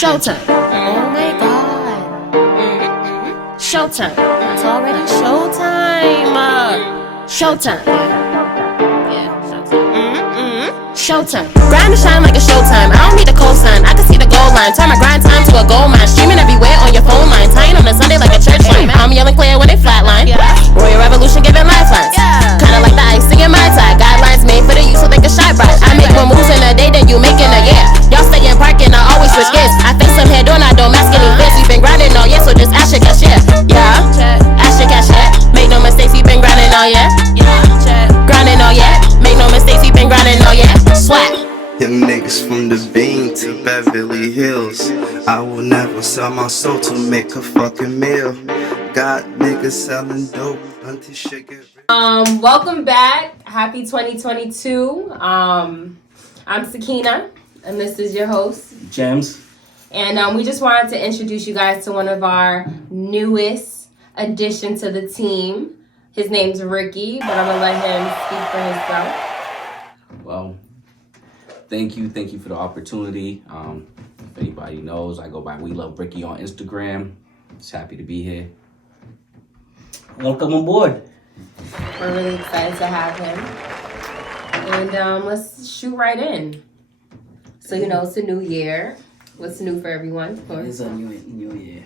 Showtime. Oh my god. Showtime. It's already showtime. Showtime. Showtime. Grind and shine like a showtime. I don't need a cosign. I can see the goal line. Turn my grind time to a gold mine. Streaming everywhere on your phone line. Tying on a Sunday like a church line. I'm yelling clear when they flatline. Royal Revolution giving lifelines. Kinda like the icing in my tie. Guidelines made for the youth so they can shine bright. I make more moves in a day than you make in a year. Y'all stay in parking, I always switch gears. I face some head on, I don't mask any bits. We been grinding all year, so just ask your cashier. Yeah, ask your cashier. Make no mistakes, we been grinding all year. Grinding all year. Make no mistakes, we been grinding all year. Swag. Them niggas from the Bean to Beverly Hills. I will never sell my soul to make a fucking meal. Got niggas selling dope until shit get real. Welcome back. Happy 2022. I'm Sakina, and this is your host, James. And we just wanted to introduce you guys to one of our newest addition to the team. His name's Ricky, but I'm gonna let him speak for himself. Well, thank you for the opportunity. If anybody knows, I go by We Love Ricky on Instagram. Just happy to be here. Welcome aboard. We're really excited to have him. And let's shoot right in. So, you know, it's a new year. What's new for everyone, of course? It's a new year.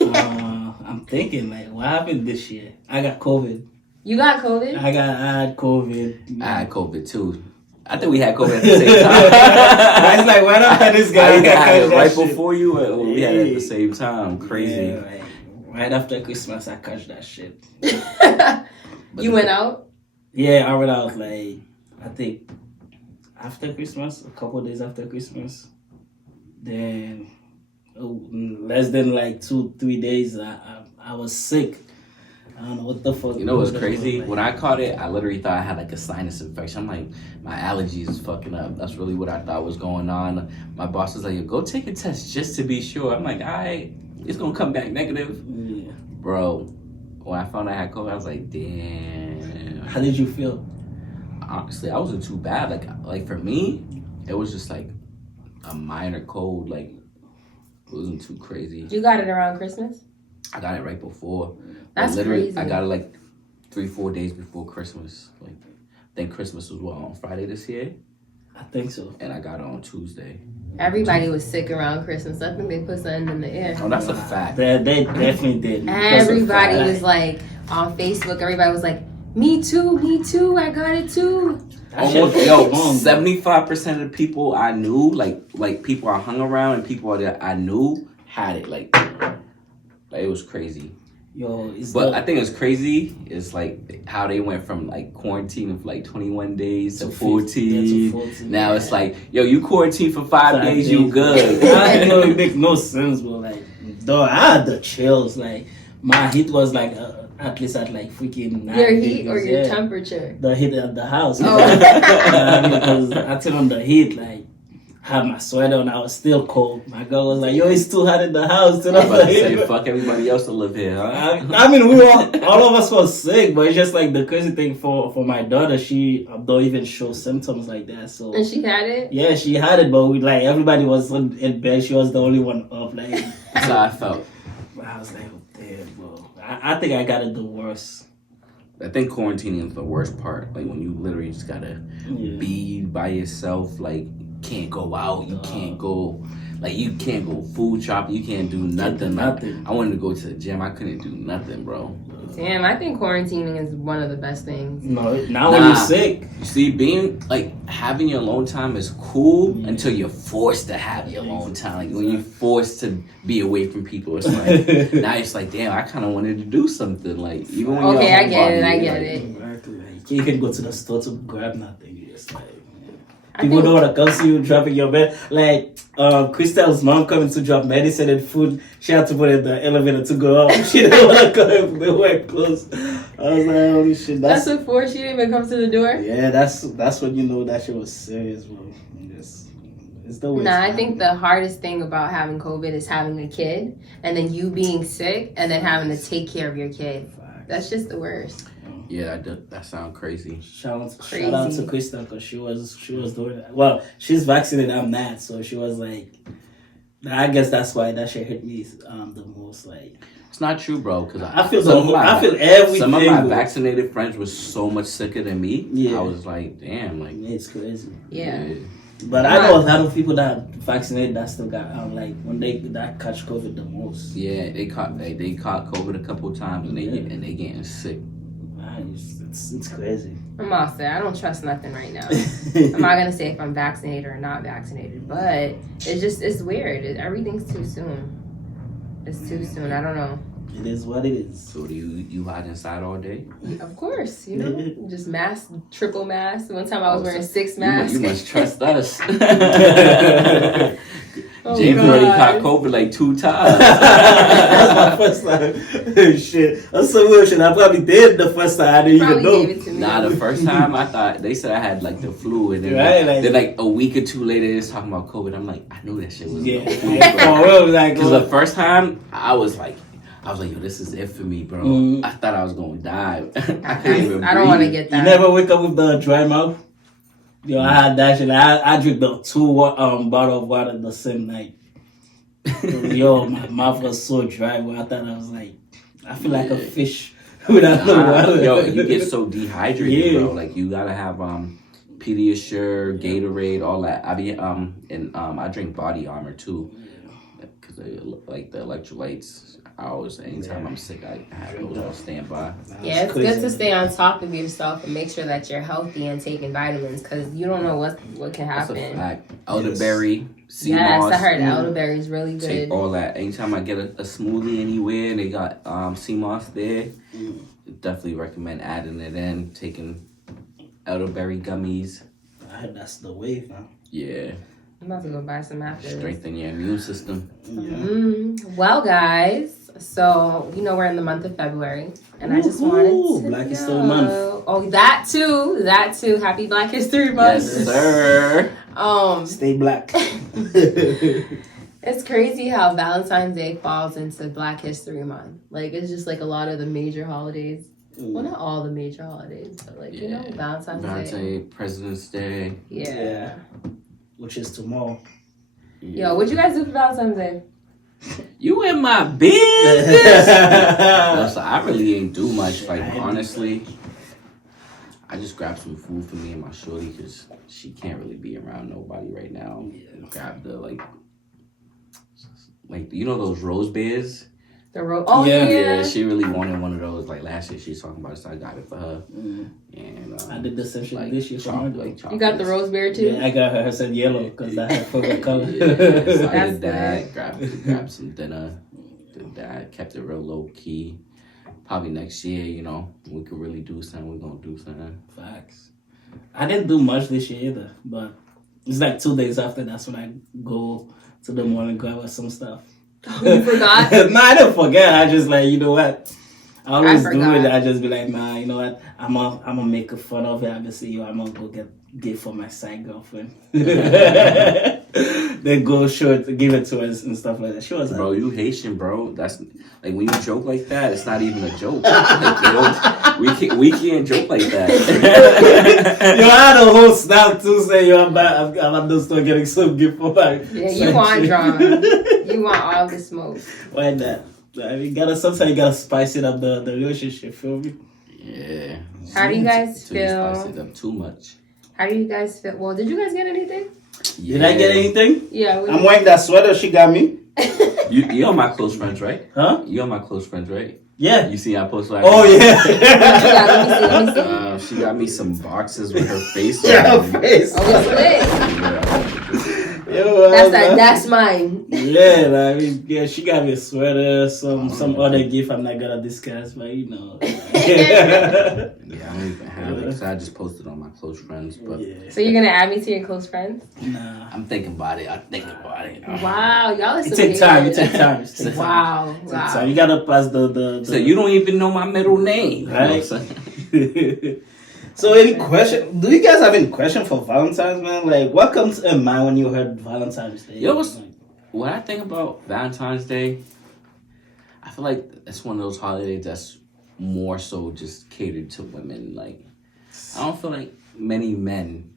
I'm thinking, like, what happened this year? I got COVID. You got COVID? I had COVID. I had COVID too. I think we had COVID at the same time. I was like, why not have this guy? I had it right before you, or we had it at the same time. Crazy. Yeah, right after Christmas, I catch that shit. You went out? Yeah, I went out, like, I think after Christmas, a couple of days after Christmas. Then, less than like 2-3 days, I was sick. I don't know what the fuck. You know what's crazy? When I caught it, I literally thought I had like a sinus infection. I'm like, my allergies is fucking up. That's really what I thought was going on. My boss was like, go take a test just to be sure. I'm like, all right, it's gonna come back negative. Yeah. Bro, when I found I had COVID, I was like, damn. How did you feel? Honestly, I wasn't too bad. Like for me, it was just like a minor cold. Like, it wasn't too crazy. You got it around Christmas? I got it right before. That's crazy. I got it like 3-4 days before Christmas. Like, I think Christmas was on Friday this year? I think so. And I got it on Tuesday. Everybody was sick around Christmas. I think they put something in the air. Oh, that's a fact. They definitely did. Everybody was like, on Facebook, everybody was like, me too, I got it too. Almost, 75% of the people I knew, like people I hung around and people that I knew had it. Like it was crazy. I think it's crazy is like how they went from like quarantine for like 21 days to 14. Now it's like, you quarantine for 5 days, you good. I know it makes no sense, but like, though I had the chills. Like, my heat was like at least at like freaking 9 Your degrees, heat or your temperature? The heat at the house. Oh. Because I turned on the heat, like, had my sweater on, I was still cold. My girl was like, it's too hot in the house. I'm about to say, fuck everybody else to live here, huh? I mean, we all of us was sick, but it's just like the crazy thing for my daughter, she don't even show symptoms like that. So and she had it? Yeah, she had it, but everybody was in bed. She was the only one up. Like, that's how I felt. I was like, damn, bro. I think I got it the worst. I think quarantining is the worst part. Like, when you literally just gotta be by yourself, like, can't go out, you can't go food shopping, you can't do nothing. I wanted to go to the gym, I couldn't do nothing, bro. Damn, I think quarantining is one of the best things. No, now when you're sick. See, having your alone time is cool until you're forced to have your alone time. Like, when you're forced to be away from people, it's like, now it's like, damn, I kind of wanted to do something. Like, even when you're I get it. Exactly. Like, you can go to the store to grab nothing. You're just like, people don't want to come see you dropping your bed. Like, Crystal's mom coming to drop medicine and food. She had to put it in the elevator to go up. She didn't want to come if they were closed. I was like, holy shit. That's before she didn't even come to the door? Yeah, that's when you know that shit was serious, bro. It's the worst. I think the hardest thing about having COVID is having a kid and then you being sick and then having to take care of your kid. That's just the worst. Yeah, that sounds crazy. Shout out to Krista because she was doing that. Well, she's vaccinated. I'm not, so she was like, I guess that's why that shit hit me the most. Like, it's not true, bro. Because I feel everything. Some of my vaccinated friends were so much sicker than me. Yeah. I was like, damn, like it's crazy. Yeah. But I know a lot of people that vaccinated that still got like when they catch COVID the most. Yeah, they caught COVID a couple times and they getting sick. It's crazy. I'm all set. I don't trust nothing right now. I'm not gonna say if I'm vaccinated or not vaccinated, but it's weird. Everything's too soon. It's too soon. I don't know. It is what it is. So do you hide inside all day? Of course, just mask, triple mask. One time I was wearing 6 masks. You must trust us. Oh, James already caught COVID like 2 times. That's my first time. Shit. That's so weird. Shit. I probably did the first time. I didn't even know. Gave it to me. Nah, the first time I thought they said I had like the flu, and then, then like a week or 2 later, they was talking about COVID. I'm like, I knew that shit was yeah. Because the first time I was like, yo, this is it for me, bro. I thought I was gonna die. I couldn't even breathe. I don't want to get that. You never wake up with the dry mouth? Yo, I had that shit. I drink the 2 bottle of water the same night. Yo, my mouth was so dry. But I thought I was like, I feel like a fish without the water. Yo, you get so dehydrated, bro. Like you gotta have Pediasure, Gatorade, all that. I drink Body Armor too, because like the electrolytes. Anytime I'm sick, I have those on standby. Yeah, it's good to stay on top of yourself and make sure that you're healthy and taking vitamins because you don't know what can happen. That's a fact. Elderberry, sea yes, moss. I heard elderberry is really good. Take all that. Anytime I get a smoothie anywhere and they got sea moss there, definitely recommend adding it in. Taking elderberry gummies. I heard that's the wave, man. Yeah. I'm about to go buy some after this. Strengthen your immune system. Yeah. Well, guys, so we're in the month of February, and I just wanted to Black History Month. Oh, that too. Happy Black History Month. Yes, sir. Stay black. It's crazy how Valentine's Day falls into Black History Month. Like it's just like a lot of the major holidays. Well, not all the major holidays, but like Valentine's Day, President's Day. Yeah. Which is tomorrow. Yo, what you guys do for Valentine's Day? You in my business. So I really ain't do much. Like honestly, I just grabbed some food for me and my shorty because she can't really be around nobody right now. Grab the like those rose bears. Yeah. She really wanted one of those. Like last year, she was talking about it, so I got it for her. And I did the same shit this year for her. You got the rosemary too? Yeah, I got her. I said yellow because I had favorite color. So I did that. Grabbed some dinner. Did that. Kept it real low key. Probably next year, we could really do something. We're gonna do something. Facts. I didn't do much this year either, but it's like 2 days after. That's when I go to the mall and grab some stuff. You forgot? No, I didn't forget. I just like, you know what? I always do forgot. it. I just be like, nah, you know what? I'm gonna make a fun of it. I'm gonna say, I'm gonna go get gift for my side girlfriend. Then go show it, give it to us and stuff like that. Sure, bro, you Haitian, bro. That's like when you joke like that, it's not even a joke. Like, we can't joke like that. Yo, I had a whole snap too saying, I'm at the store getting some gift for my. Yeah, you want drama. You want all the smoke. Why not? I mean, sometimes you gotta spice it up the relationship, feel me? Yeah. How do you guys feel? Spice it up too much. How do you guys feel? Well, did you guys get anything? Yeah. Did I get anything? Yeah. I'm wearing that sweater she got me. You're my close friends, right? Huh? You're my close friends, right? Yeah. You see I post like. Oh yeah. Let me see. She got me some boxes with her face on. Yeah, her face. Oh, it's lit. Yo, that's mine. Yeah, I mean, yeah, she got me a sweater, some other gift I'm not gonna discuss, but Yeah, I don't even have it because I just posted on my close friends. But So you're gonna add me to your close friends? Nah. I'm thinking about it. Wow, y'all are so It take time. Wow. So you gotta pass the. So you don't even know my middle name, right? So any question? Do you guys have any question for Valentine's, man? Like, what comes to mind when you heard Valentine's Day? When I think about Valentine's Day, I feel like it's one of those holidays that's more so just catered to women. Like, I don't feel like many men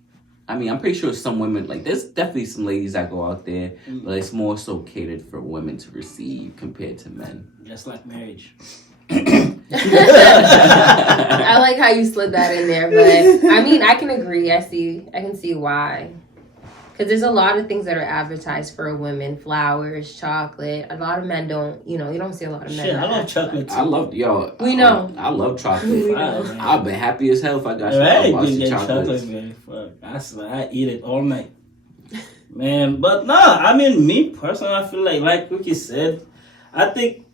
I mean, I'm pretty sure some women, like, there's definitely some ladies that go out there, but it's more so catered for women to receive compared to men. Just like marriage. I like how you slid that in there, but I mean, I can agree. I can see why. Because there's a lot of things that are advertised for women, flowers, chocolate. A lot of men don't, you don't see a lot of men. Shit, I love chocolate too. I love, we know. I love chocolate. I've been happy as hell if I got chocolate. Man. Fuck, I eat it all night. Man, but I mean, me personally, I feel like Ricky said, I think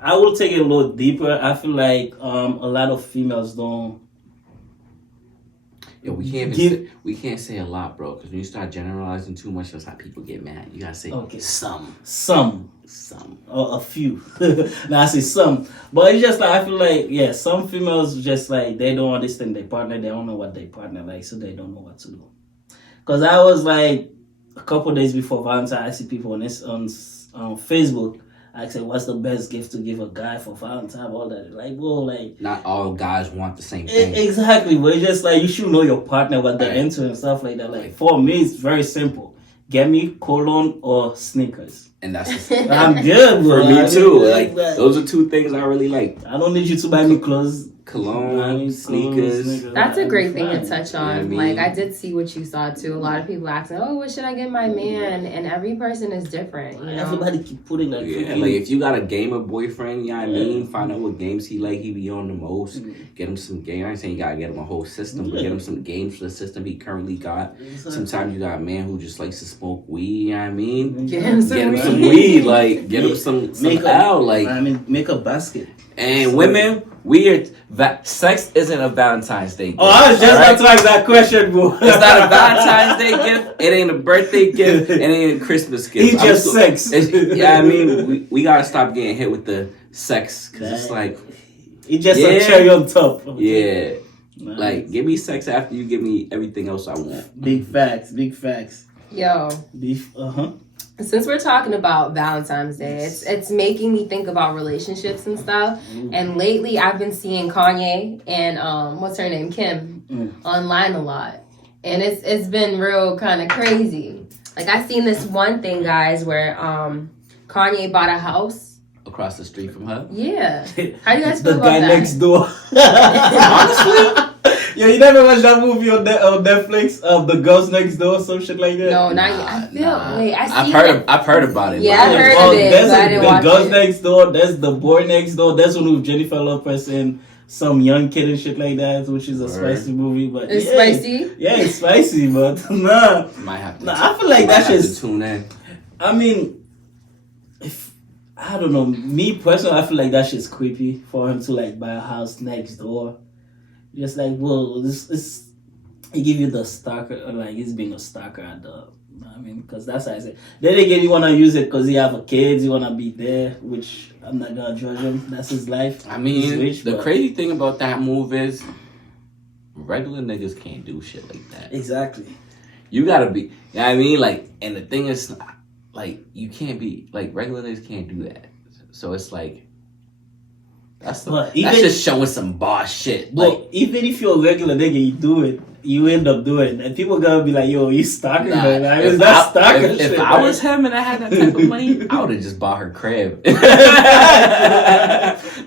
I will take it a little deeper. I feel like a lot of females don't. Yo, we can't say a lot, bro, because when you start generalizing too much, that's how people get mad. You gotta say some, or a few. Now I say some, but it's just like I feel like some females just like they don't understand their partner. They don't know what their partner like, so they don't know what to do. Cause I was like a couple days before Valentine's, I see people on Facebook. I said, what's the best gift to give a guy for Valentine's? All that. Like, bro, like... Not all guys want the same thing. Exactly, but it's just like, you should know your partner, what they're into and stuff like that. Like, for me, it's very simple. Get me cologne or sneakers. And that's I'm good, bro. For me, too. Like, those are two things I really like. I don't need you to buy me clothes. Cologne, sneakers. That's a great thing to touch on. You know what I mean? Like, I did see what you saw too. A lot of people asking, "Oh, what should I get my man?" And every person is different. Everybody keep putting that. Like if you got a gamer boyfriend, you know what I mean? Find out what games he like. He be on the most. Get him some game. I ain't saying you gotta get him a whole system, but get him some games for the system he currently got. Sometimes you got a man who just likes to smoke weed. You know what I mean? Get him some weed. Like get him some L. Like make a basket. And women, sex isn't a Valentine's Day gift. Oh, I was just about to ask that question, bro. It's not a Valentine's Day gift. It ain't a birthday gift. It ain't a Christmas gift. It's just sex. I mean, we gotta stop getting hit with the sex because it's like it's just a cherry on top. Yeah, nice. Like give me sex after you give me everything else I want. Big facts. Yo. Since we're talking about Valentine's Day, it's making me think about relationships and stuff. And lately, I've been seeing Kanye and what's her name, Kim, online a lot, and it's been real kind of crazy. Like I seen this one thing, guys, where Kanye bought a house across the street from her. Yeah, how do you guys feel the about guy that? Next door. Honestly. Yo, you never watched that movie on Netflix? The Girls Next Door, some shit like that. No, not yet. I've heard about it. Yeah, I heard of it, but I didn't watch it. The Girls Next Door. That's the Boy Next Door. That's one with Jennifer Lopez and some young kid and shit like that, which is a spicy movie. But it's spicy. Yeah, it's spicy, but nah. Might have to. I feel like that shit's tune in. I mean, I don't know. Me personally, I feel like that shit's creepy for him to like buy a house next door. Just like, well, this he give you the stalker, like he's being a stalker at the. I mean, because that's how I say. Then again, you wanna use it because you have a kid, you wanna be there, which I'm not gonna judge him. That's his life. I mean, the crazy thing about that move is regular niggas can't do shit like that. Exactly. You gotta be. You know what I mean? Like, and the thing is, like, you can't be like regular niggas can't do that. So it's like. That's just showing some boss shit. But even if you're a regular nigga, you do it, you end up doing it. And people gonna be like, yo, you stalking her. Like, if I was him and I had that type of money, I would have just bought her crib.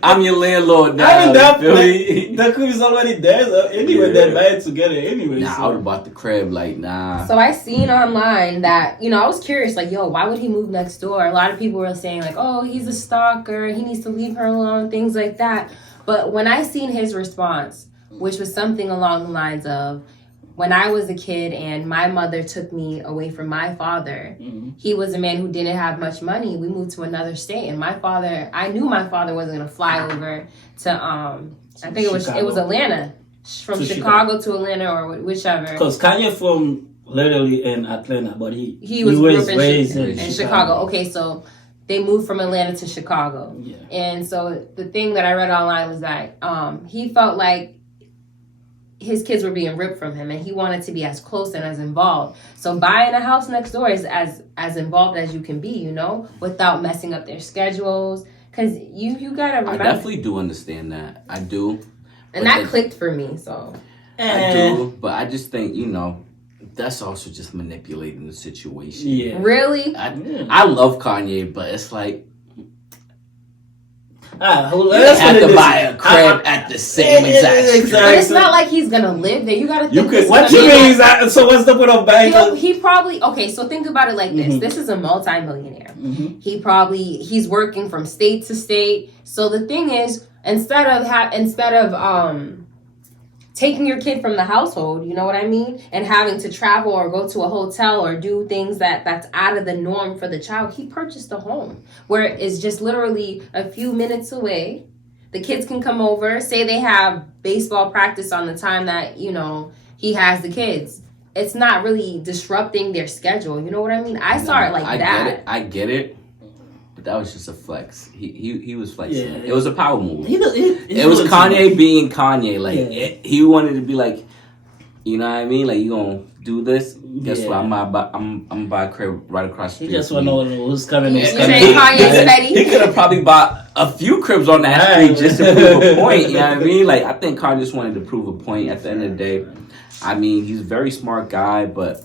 I'm your landlord now. I mean, that crib is already there. So anyway, they're buying together anyway. Nah, I would have bought the crib. Like, nah. So I seen online that, I was curious, like, yo, why would he move next door? A lot of people were saying, like, oh, he's a stalker. He needs to leave her alone, things like that. But when I seen his response, which was something along the lines of, when I was a kid and my mother took me away from my father, he was a man who didn't have much money. We moved to another state, and I knew my father wasn't gonna fly over to I think it was Atlanta, from Chicago to Atlanta or whichever. Because Kanye from literally in Atlanta, but he was raised in Chicago. Okay, so they moved from Atlanta to Chicago, and so the thing that I read online was that he felt like his kids were being ripped from him and he wanted to be as close and as involved. So buying a house next door is as involved as you can be, without messing up their schedules. Because you gotta remember. I definitely do understand that. I do. And that clicked for me, so. I do, but I just think, that's also just manipulating the situation. Yeah. Really? I love Kanye, but it's like you have to buy a crib at the same exact street. But it's not like he's gonna live there. You gotta think. What you mean? So what's the point of buying? He probably so think about it like this. This is a multi-millionaire. He's working from state to state. So the thing is, instead of taking your kid from the household, you know what I mean, and having to travel or go to a hotel or do things that's out of the norm for the child, he purchased a home where it's just literally a few minutes away. The kids can come over, say they have baseball practice on the time that, he has the kids. It's not really disrupting their schedule. You know what I mean? I saw it like that. I get it. But that was just a flex. He was flexing. Yeah. It was a power move. It was Kanye being Kanye. Like he wanted to be like, you know what I mean? Like, you gonna do this? Guess what? I'm gonna buy a crib right across the street. He just wanna know who's coming. He could have probably bought a few cribs on that street just to prove a point. You know what I mean? Like, I think Kanye just wanted to prove a point at the end of the day. I mean, he's a very smart guy, but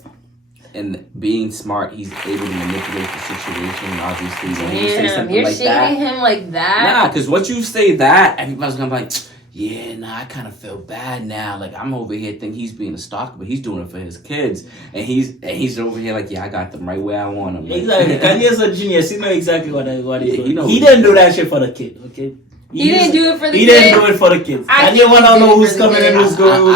and being smart, he's able to manipulate the situation. Obviously, when you say something you're like that, shading him like that. Nah, because once you say that, everybody's gonna be like, yeah, nah, I kind of feel bad now. Like, I'm over here thinking he's being a stalker, but he's doing it for his kids, and he's over here like, yeah, I got them right where I want them. Exactly. Kanye's a genius. He know exactly what he's doing. He didn't do that shit for the kid. Okay. He didn't do it for the kids. He didn't do it for the kids. Kanye want to know who's coming and who's going.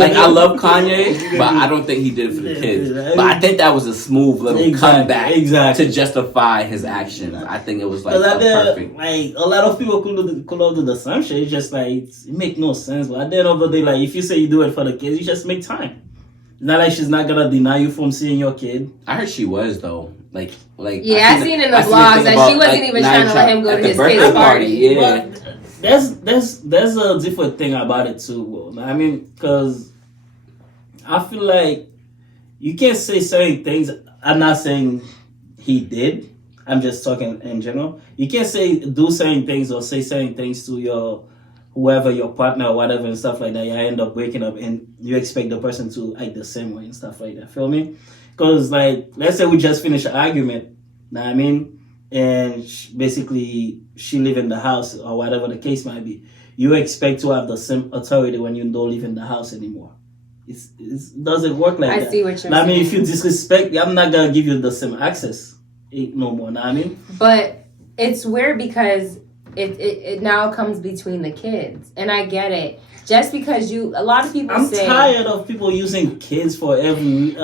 I love Kanye, but I don't think he did it for the kids. But I think that was a smooth little comeback to justify his actions. I think it was like perfect. Like, a lot of people could do the same shit. It's just like, it make no sense. But at the end of the day, like, if you say you do it for the kids, you just make time. It's not like she's not gonna deny you from seeing your kid. I heard she was though. Like yeah, I seen in the vlogs that she wasn't even trying to let him go to his kid's party. Yeah, there's a different thing about it too. I mean, because I feel like you can't say certain things. I'm not saying he did. I'm just talking in general. You can't do certain things or say certain things to your whoever, your partner or whatever and stuff like that. You end up breaking up and you expect the person to act the same way and stuff like that. Feel me? Because, like, let's say we just finished an argument, know what I mean? And basically, she live in the house or whatever the case might be. You expect to have the same authority when you don't live in the house anymore. It doesn't work like that. I see what you're saying. I mean, if you disrespect, I'm not going to give you the same access no more, know what I mean? But it's weird because it now comes between the kids. And I get it. Just because a lot of people say... I'm tired of people using kids for every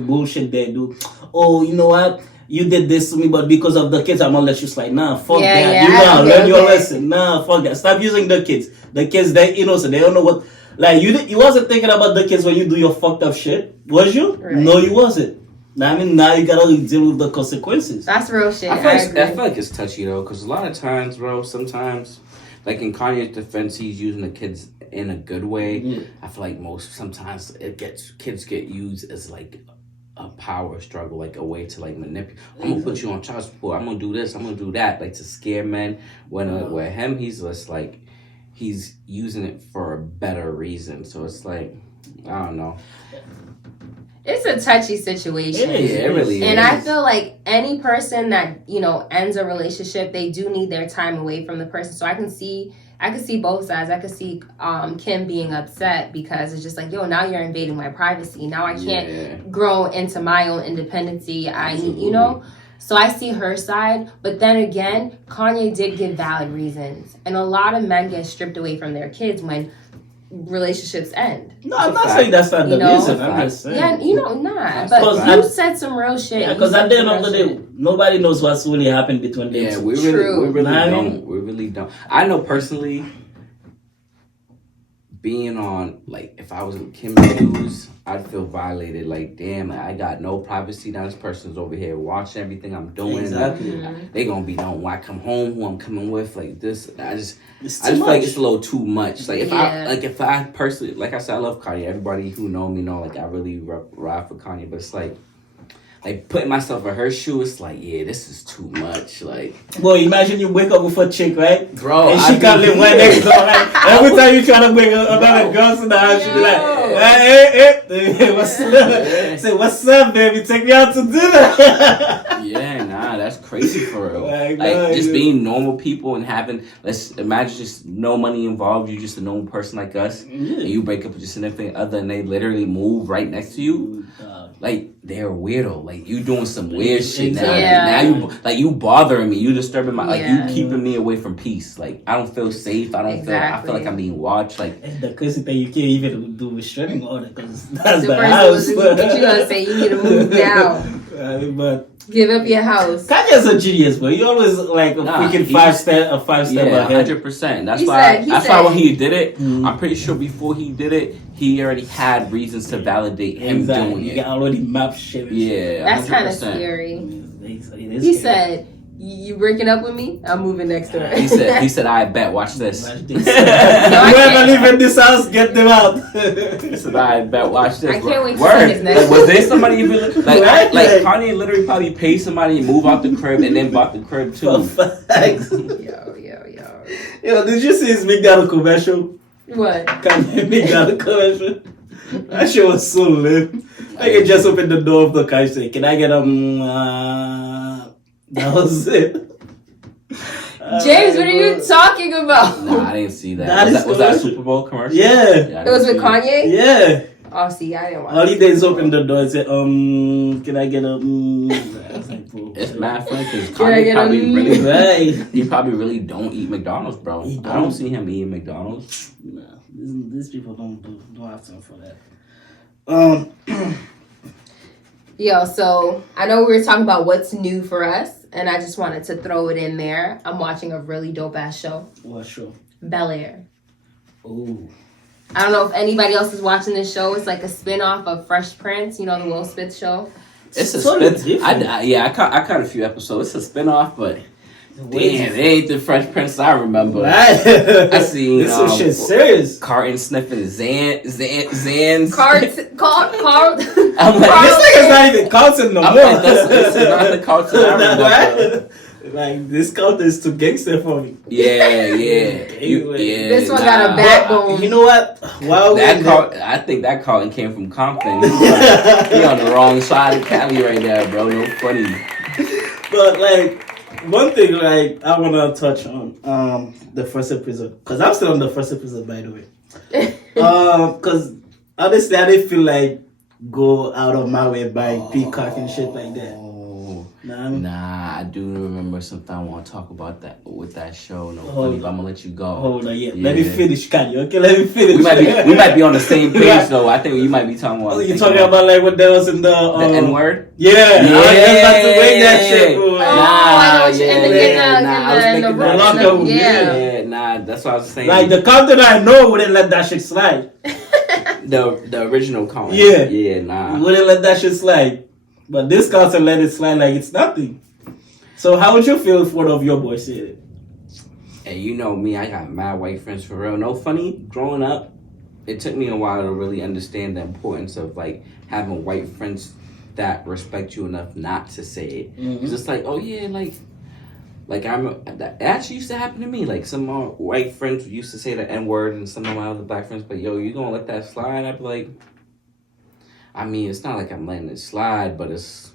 bullshit they do. Oh, you know what? You did this to me, but because of the kids, I'm gonna let you slide. Nah, fuck that. Yeah, learn your lesson. Nah, fuck that. Stop using the kids. The kids, they're innocent. They don't know what... Like, you wasn't thinking about the kids when you do your fucked up shit. Was you? Right. No, you wasn't. I mean, now you gotta deal with the consequences. That's real shit. I feel like it's touchy, though, because a lot of times, bro, sometimes... Like, in Kanye's defense, he's using the kids in a good way. Yeah. I feel like sometimes kids get used as like a power struggle, like a way to like manipulate. I'm gonna put you on child support. I'm gonna do this. I'm gonna do that, like to scare men. Where him, he's just like he's using it for a better reason. So it's like I don't know. It's a touchy situation. It really is. And I feel like any person that, ends a relationship, they do need their time away from the person. So I can see both sides. I could see Kim being upset because it's just like, yo, now you're invading my privacy. Now I can't grow into my own independency. So I see her side. But then again, Kanye did give valid reasons. And a lot of men get stripped away from their kids when relationships end. No, I'm not saying that's not the reason. I'm just saying. Yeah, But you said some real shit. Yeah, because at the end of the day, nobody knows what's really happened between them. Yeah, we really don't. I know personally, being on, like, if I was in Kim's shoes, I'd feel violated. Like, damn, I got no privacy. Now this person's over here watching everything I'm doing. Exactly. They gonna be knowing when I come home, who I'm coming with. Like this, I just feel like it's a little too much. Like if I personally, like I said, I love Kanye. Everybody who know me know, like I really ride for Kanye. But it's like like putting myself in her shoe, it's like, yeah, this is too much. Like, well, imagine you wake up with a chick, right? Bro, and she can't live right next door. Right? Every time you try to bring another girl to the house, she be like, hey, what's up? Say, what's up, baby? Take me out to dinner. Yeah, nah, that's crazy for real. Like, just being normal people and having, let's imagine just no money involved, you're just a normal person like us, and you break up with your significant other and they literally move right next to you. Like, they're weirdo. Like, you doing some weird shit now. Now you bothering me. You disturbing my, like, you keeping me away from peace. Like, I don't feel safe. I feel like I'm being watched. Like, and the crazy thing, you can't even do restraining order because that's the the person house. What you gonna say? You need to move now. But give up your house. Kanye's a genius, bro. You always like a freaking five step ahead. 100%. That's why when he did it, I'm pretty sure before he did it, he already had reasons to validate him doing it. He already mapped shit. Yeah, that's kind of scary. He said, "You breaking up with me? I'm moving next door." He said, "I bet. Watch this." Whoever live in this house, get them out. He said, "I bet. Watch this." I can't wait to see his next. Was there somebody even like Kanye literally probably paid somebody to move out the crib and then bought the crib too? Yo. Did you see his McDonald's commercial? What? Kanye McDonald's commercial. That shit was so lit. I can just open the door of the car and say, "Can I get That was it. James, what are you talking about? Nah, I didn't see that. Was that a Super Bowl commercial? Yeah. It was with Kanye? Yeah. Oh, see, I didn't watch All he did is open the door and say, can I get a It's mad funny because Kanye probably really, he probably really don't eat McDonald's, bro. I don't see him eating McDonald's. Nah, these people don't have time for that. Yo, so I know we were talking about what's new for us, and I just wanted to throw it in there. I'm watching a really dope ass show. What show? Bel-Air. Ooh. I don't know if anybody else is watching this show. It's like a spin-off of Fresh Prince, you know, the Will Smith show. It's a spin. I caught a few episodes. It's a spin-off, but damn, it ain't the Fresh Prince I remember. Right. I seen this some shit serious. Carton sniffing Zan's. Carl. I'm like, this nigga's not even Carlton no more. Like, this is not the Carlton I remember. Like, this Carlton is too gangster for me. Yeah. This one got a backbone. You know what? I think that Carlton came from Compton. He on the wrong side of Cali right now, bro. No funny. But like, one thing like I wanna touch on the first episode, cause I'm still on the first episode, by the way. Cause honestly, I didn't feel like go out of my way buying Peacock and shit like that. Nah, I do remember something I want to talk about that with that show. No funny, but I'm gonna let you go. Hold on, yeah. Let me finish, Kanye. Okay, let me finish. We might be on the same page though. I think you might be talking about. You're talking about like what there was in the N word. Yeah, I was about to bring that shit. Nah, that's what I was saying. Like the Compton I know wouldn't let that shit slide. The original Compton. Yeah, nah. Wouldn't let that shit slide. But this Compton let it slide like it's nothing. So how would you feel if one of your boys said it? And you know me, I got mad white friends for real. No funny, growing up, it took me a while to really understand the importance of like having white friends that respect you enough not to say it. It's just like, oh yeah, like that actually used to happen to me. Like some of my white friends used to say the N-word and some of my other black friends, but yo, you gonna let that slide? I'd be like, I mean, it's not like I'm letting it slide, but it's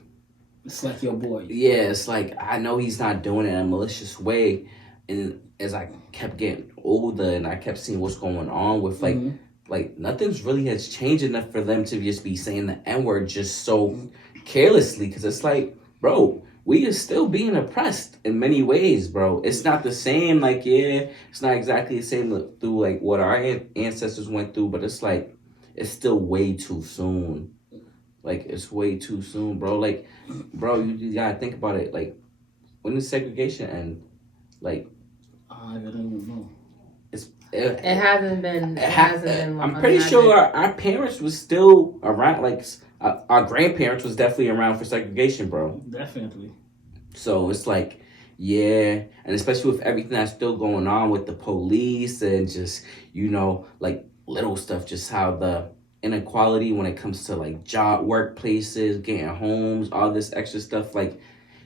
like your boy. Yeah, it's like I know he's not doing it in a malicious way. And as I kept getting older and I kept seeing what's going on with like nothing's really has changed enough for them to just be saying the N-word just so carelessly. Because it's like, bro, we are still being oppressed in many ways, bro. It's not the same. Like, it's not exactly the same through like what our ancestors went through, but it's like, it's still way too soon. Like, it's way too soon, bro. Like, bro, you gotta think about it. Like, when did segregation end? Like, I don't know. It hasn't been. I'm pretty sure our parents was still around. Like, our grandparents was definitely around for segregation, bro. Definitely. So it's like, yeah, and especially with everything that's still going on with the police and just, you know, like little stuff, just how the inequality when it comes to like job, workplaces, getting homes, all this extra stuff. Like,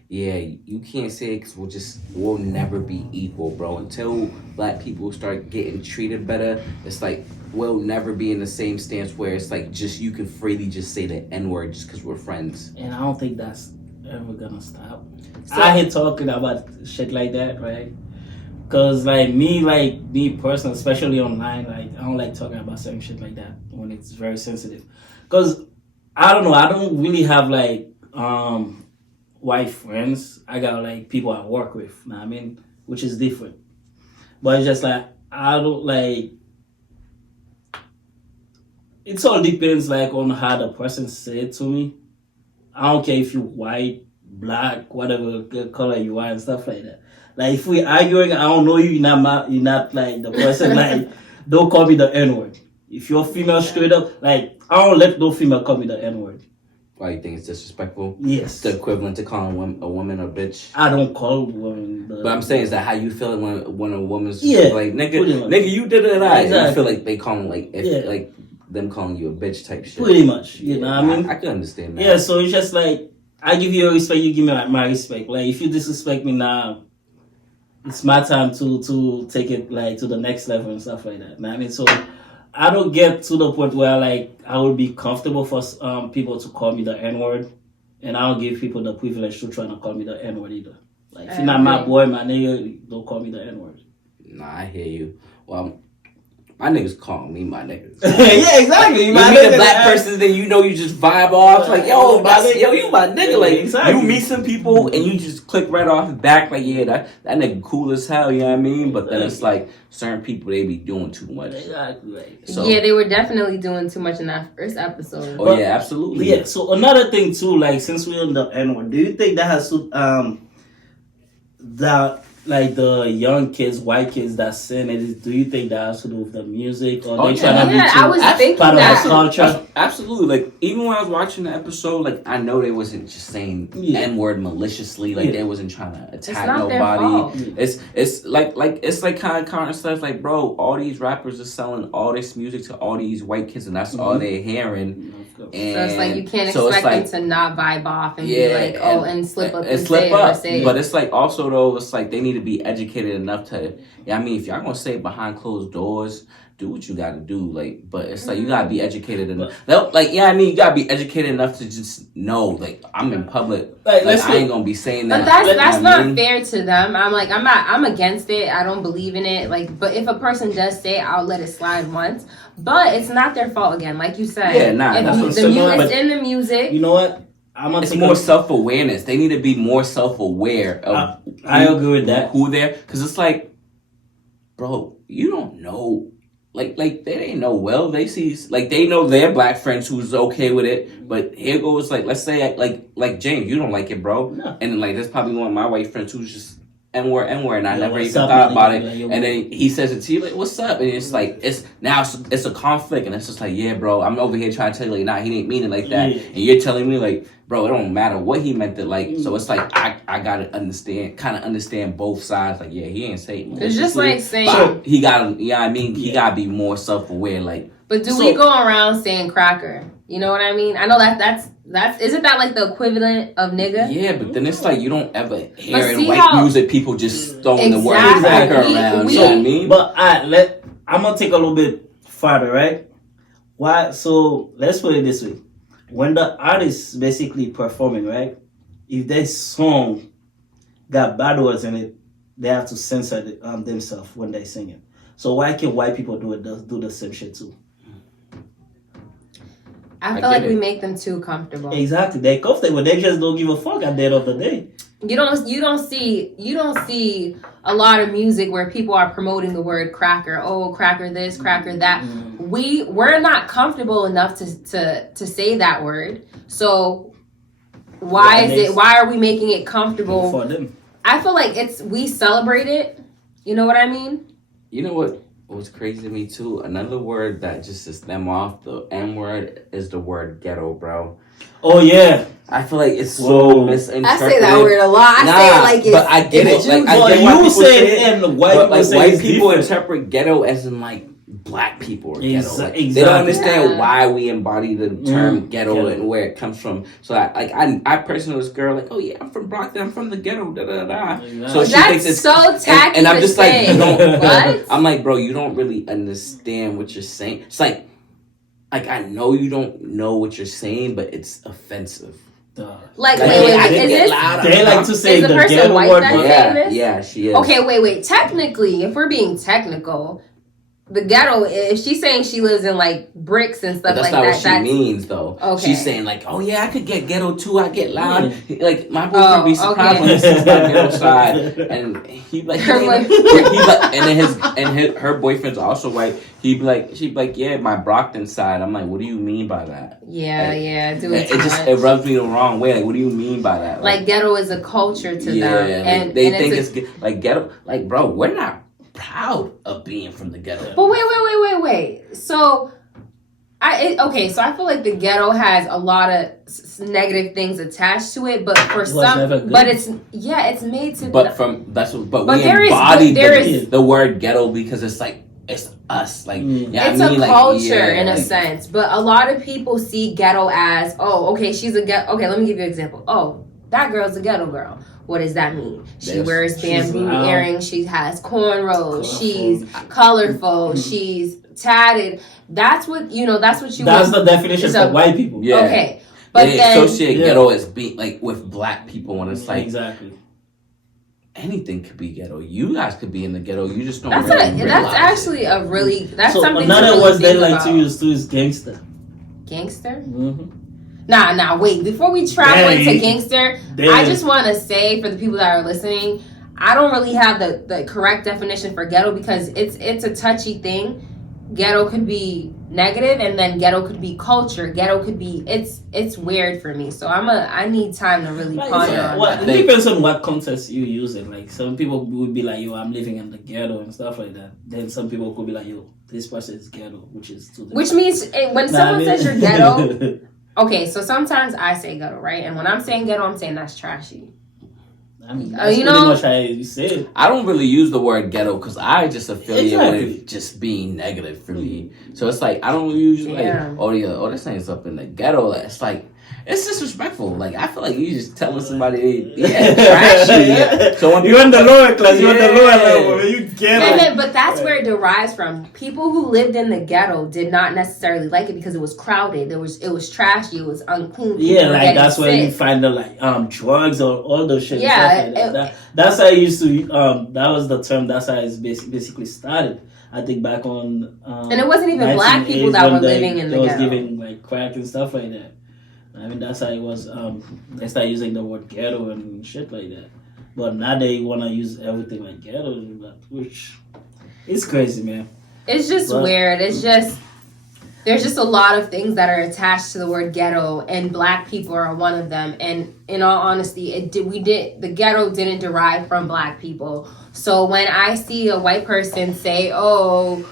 yeah, you can't say it because we'll never be equal, bro. Until black people start getting treated better, it's like we'll never be in the same stance where it's like just you can freely just say the N-word just because we're friends. And I don't think that's ever gonna stop. So, I hate talking about shit like that, right? Because me personally, especially online, like I don't like talking about certain shit like that when it's very sensitive. Because I don't know, I don't really have like white friends. I got like people I work with, you know what I mean? Which is different. But it's just like I don't like. It all depends like on how the person said it to me. I don't care if you're white, black, whatever color you are and stuff like that. Like if we arguing, I don't know you, you're not like the person like don't call me the N-word. If you're female straight up, like I don't let no female call me the N-word. Why you think it's disrespectful? Yes. It's the equivalent to calling a woman a bitch. I don't call women. But I'm saying, is that how you feel when a woman's like nigga, you did it right. Exactly. I feel like they call them like them calling you a bitch type shit. Pretty much, you know what I mean? I can understand that. Yeah, so it's just like I give you your respect, you give me my respect. Like if you disrespect me now, it's my time to take it like to the next level and stuff like that. I mean, so I don't get to the point where like I would be comfortable for people to call me the N-word, and I don't give people the privilege to try to call me the N-word either. Like if you're not my boy, my nigga, don't call me the N-word. Nah, I hear you. Well, my niggas call me my niggas. Yeah, exactly. You meet a black person, then you know you just vibe off. Like, you my nigga. Like, exactly. You meet some people and you just click right off the back. Like, yeah, that nigga cool as hell. You know what I mean? But then it's like certain people, they be doing too much. Exactly. So, yeah, they were definitely doing too much in that first episode. Oh, yeah, absolutely. Yeah. So another thing too, like since we're on the N-word, do you think that has to that? Like the young kids, white kids that sing it, do you think that has to do with the music or they trying to be I was thinking part that. of the culture? Absolutely. Like even when I was watching the episode, like I know they wasn't just saying N-word maliciously. Like they wasn't trying to attack nobody. It's like kind of counter stuff. Like bro, all these rappers are selling all this music to all these white kids, and that's all they're hearing. And so it's like you can't expect them to not vibe off and be like, and slip up and slip up. Say but it's like also though, it's like they need to be educated enough to. Yeah, I mean, if y'all gonna say behind closed doors, do what you gotta do. Like, but it's like you gotta be educated enough. Like, yeah, I mean, you gotta be educated enough to just know, like, I'm in public. Like I ain't gonna be saying that. But that's not fair to them. I'm against it. I don't believe in it. Like, but if a person does say it, I'll let it slide once. But it's not their fault again, like you said. Yeah, nah. It's in the music. You know what? It's more self-awareness. They need to be more self-aware of I agree with that. Who they're, because it's like, bro, you don't know. Like they didn't know well. They see, like, they know their black friends who's okay with it. But here goes, like, let's say, like James, you don't like it, bro. No. And, like, there's probably one of my white friends who's just N-word, and I never even thought about it. And then he says it to you, like, what's up? And it's like, it's a conflict. And it's just like, yeah, bro, I'm over here trying to tell you, like, nah, he didn't mean it like that. Yeah. And you're telling me, like, bro, it don't matter what he meant it like. So it's like, I gotta understand both sides. Like, yeah, he ain't saying it's just like saying. He gotta, he gotta be more self-aware, like. But we go around saying cracker? You know what I mean? I know that's isn't that like the equivalent of nigga? Yeah, but then it's like you don't ever hear in white music people just throwing the word cracker around. You know what I mean? But I'm gonna take a little bit farther, right? Why? So let's put it this way: when the artist basically performing, right? If their song got bad words in it, they have to censor themselves when they sing it. So why can't white people do the same shit too? I feel like we make them too comfortable. Exactly, they're comfortable. They just don't give a fuck at the end of the day. You don't see a lot of music where people are promoting the word cracker. Oh, cracker this, cracker that. Mm-hmm. We're not comfortable enough to say that word. So why are we making it comfortable for them? I feel like we celebrate it. You know what I mean? You know what? What's crazy to me too, another word that just to stem off the N word is the word ghetto, bro. Oh yeah, I feel like it's so misinterpreted. I say that word a lot. I say it like it's. But I get it. Like I get you say it, and white people interpret ghetto as in like black people are ghetto. Like, Exactly. they don't understand why we embody the term ghetto and where it comes from. So I personally was girl like, oh yeah, I'm from Brockton, I'm from the ghetto, da da da. Exactly. So she That's thinks it's so tacky. and I'm just like, you don't. What? I'm like, bro, you don't really understand what you're saying. It's like I know you don't know what you're saying, but it's offensive. Like, Like, wait, I is can get this? loud. They like to say Is the the person ghetto white word. that's but- saying this? Yeah, she is. Okay, wait. Technically, if we're being technical, the ghetto, if she's saying she lives in like bricks and stuff But that's like not that, what she means, though. Okay. She's saying like, "Oh yeah, I could get ghetto too. I get loud. Like my boyfriend be surprised okay. when he sees my ghetto side, and he like, Her he like, and then her boyfriend's also white. She'd be like, yeah, my Brockton side. I'm like, what do you mean by that? Yeah, do It it. it rubs me the wrong way. Like, what do you mean by that? Like ghetto is a culture to them, and they and think it's like ghetto. Like, bro, we're not proud of being from the ghetto. But wait. So, so I feel like the ghetto has a lot of negative things attached to it, but for some, but it's made to. But we there embody the word ghetto because it's like it's us. Like it's a culture in a sense. But a lot of people see ghetto as she's a ghetto. Okay, let me give you an example. Oh, that girl's a ghetto girl. What does that mean? She wears bamboo earrings. She has cornrows. She's colorful. She's tatted. That's what you want. That's the definition for white people. Yeah. Okay. But they then associate ghetto as being like with black people when it's like exactly anything could be ghetto. You guys could be in the ghetto. You just don't. That's actually a really something. Another word they like to use too is gangster. Gangster. Mm-hmm. Nah. Wait. Before we travel into gangster, I just want to say for the people that are listening, I don't really have the correct definition for ghetto because it's a touchy thing. Ghetto could be negative, and then ghetto could be culture. Ghetto could be it's weird for me. So I need time to really ponder on that. It depends on what context you use it. Like some people would be like, "Yo, I'm living in the ghetto" and stuff like that. Then some people could be like, "Yo, this person is ghetto," which means when someone says you're ghetto. Okay, so sometimes I say ghetto, right? And when I'm saying ghetto, I'm saying that's trashy. I mean, that's pretty much how you say it. I don't really use the word ghetto because I just affiliate with just being negative for me. So it's like I don't use this ain't something the ghetto. It's like it's disrespectful. Like I feel like you just telling somebody, trashy. So when you're in the lower class, you're in the lower level. You ghetto. But that's where it derives from. People who lived in the ghetto did not necessarily like it because it was crowded. It was trashy. It was unclean. Yeah, like that's where you find the drugs or all those shit. Yeah, that's how I used to. That was the term. That's how it basically started. I think back on. And it wasn't even black people that were living in the ghetto. They was giving like crack and stuff like that. I mean, that's how it was. They started using the word ghetto and shit like that. But now they want to use everything like ghetto, which is crazy, man. It's just weird. It's just there's just a lot of things that are attached to the word ghetto, and black people are one of them. And in all honesty, the ghetto didn't derive from black people. So when I see a white person say, "Oh,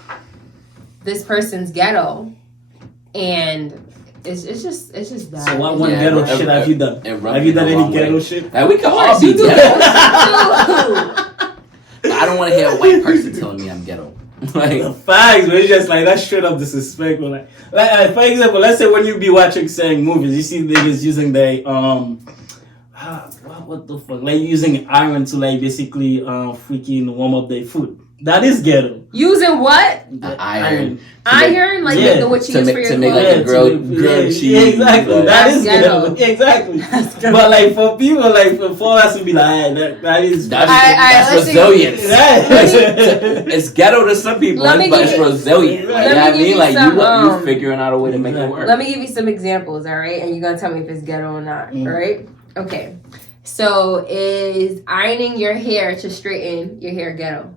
this person's ghetto," and it's just bad. So what ghetto shit have you done? Have you done any ghetto shit? Like, we can all be ghetto. But I don't want to hear a white person telling me I'm ghetto. Like the facts, but it's just like that's straight up disrespectful. Like for example, let's say when you be watching certain movies, you see niggas using what the fuck? Like using iron to like basically freaking warm up their food. That is ghetto. Using what? Iron. Iron? Like what you use for your to make like a grilled cheese. Yeah, exactly. Like, that is ghetto. Exactly. But like for people, like for us to be like, that's resilience. It's ghetto to some people, but it's resilient. Like, you know what I mean? Like you figuring out a way to make it work. Let me give you some examples, all right? And you're going to tell me if it's ghetto or not, all right? Okay. So is ironing your hair to straighten your hair ghetto?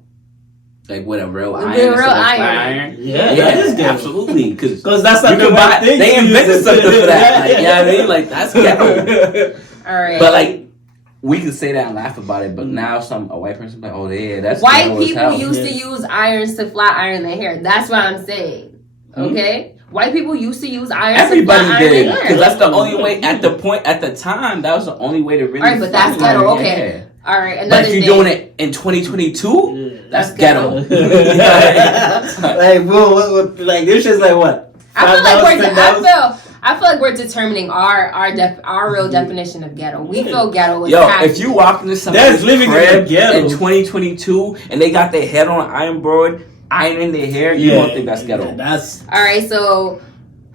Like with a real iron. Yeah, that is ghetto. Absolutely. Because that's not the right thing. They invented something for that. Like, you know what I mean? Like, that's ghetto. All right. But, like, we can say that and laugh about it, but now a white person like, oh, yeah, that's white people used to use irons to flat iron their hair. That's what I'm saying. Okay? White people used to use irons to flat iron their hair. Because that's the only way, at the time, that was the only way to really. All right, but that's ghetto. Okay. All right, another But if you're doing it in 2022, that's ghetto. Like, bro, like this is like what? I feel like we're determining our real definition of ghetto. We feel ghetto. If you walk into somebody's crib in 2022 and they got their head on an iron board, ironing their hair, you don't think that's ghetto. That's all right. So,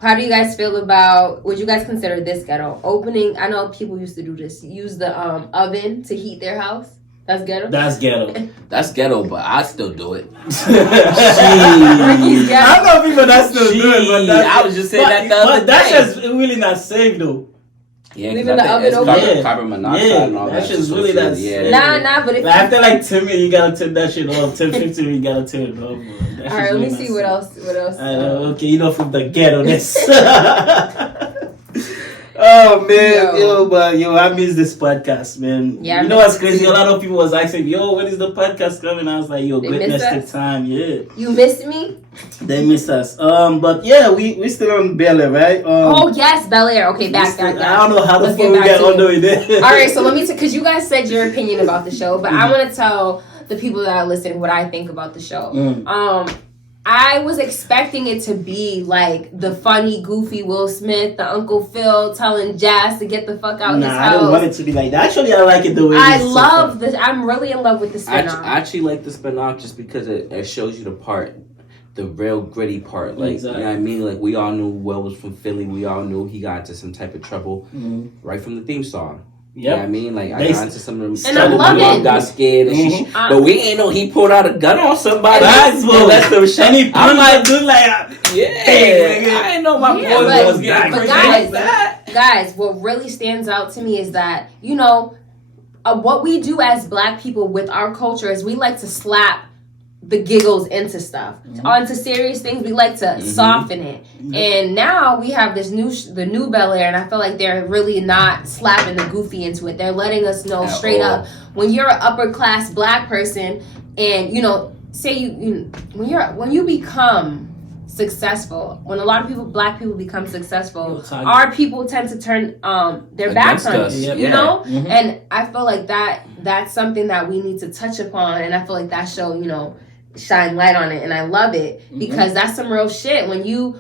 how do you guys feel about? Would you guys consider this ghetto? Opening. I know people used to do this. Use the oven to heat their house. That's ghetto. That's ghetto. That's ghetto, but I still do it. I know people that still do it, but I was just saying but that's just really not safe though. Yeah, leaving the oven open. Carbon monoxide and all that. That's just really not safe. Nah, but if after like 10 minutes, you gotta turn that shit off. 10, 15 minutes, you gotta turn it off. All right, let me see what else. Okay, from the ghetto-ness. Oh man, I miss this podcast, man. Yeah, you know what's crazy? A lot of people was asking, when is the podcast coming? I was like, greatness the time, You missed me? They missed us. But yeah, we still on Bel Air, right? Yes, Bel Air. Okay, back. I don't know how the fuck we got all the way there. All right, so let me because you guys said your opinion about the show, but I want to tell the people that are listening what I think about the show. I was expecting it to be like the funny, goofy Will Smith, the Uncle Phil telling Jazz to get the fuck out of his house. I don't want it to be like that. Actually, I like it the way I'm really in love with the spinoff. I actually like the spinoff just because it shows you the real gritty part. Like, exactly. You know what I mean? Like, we all knew Will was from Philly. We all knew he got into some type of trouble right from the theme song. Yep. You know what I mean? Like, I got into some of them. And I love it. Mom got scared. And but we ain't know he pulled out a gun on somebody. That's what left them shot. And he put my dude like, I didn't know my boy was getting crazy like that. Guys, what really stands out to me is that, what we do as Black people with our culture is we like to slap the giggles into stuff. Onto serious things, we like to soften it. And now we have the new Bel Air, and I feel like they're really not slapping the goofy into it. They're letting us know straight up, when you're an upper class Black person, and when you become successful, when a lot of Black people become successful, our people tend to turn their backs on us, you know? And I feel like that's something that we need to touch upon, and I feel like that show, shine light on it, and I love it because that's some real shit. When you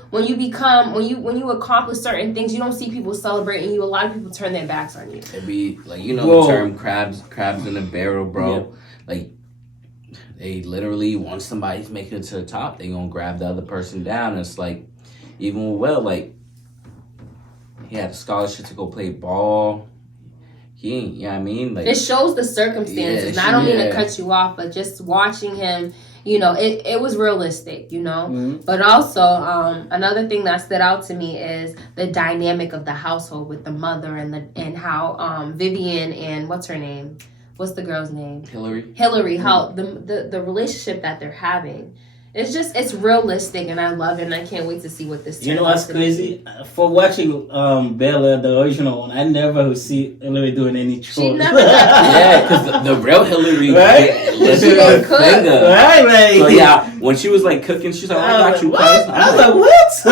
accomplish certain things, you don't see people celebrating you. A lot of people turn their backs on you. It'd be like the term crabs in a barrel, bro. Yeah. Like, they literally, once somebody's making it to the top, they gonna grab the other person down. And it's like, even with Will, like, he had a scholarship to go play ball. He ain't, you know what I mean? Like, it shows the circumstances. And I don't mean to cut you off, but just watching him, it was realistic, But also, another thing that stood out to me is the dynamic of the household with the mother and how Vivian and what's her name? What's the girl's name? Hillary. How the relationship that they're having. It's realistic, and I love it, and I can't wait to see what this. You know what's crazy? For watching Bel Air, the original one, I never see Hillary doing any chores. She never got because the real Hillary, right? She didn't cook. Right, like, so yeah, when she was like cooking, she's like, "I got you." I was like, "What?"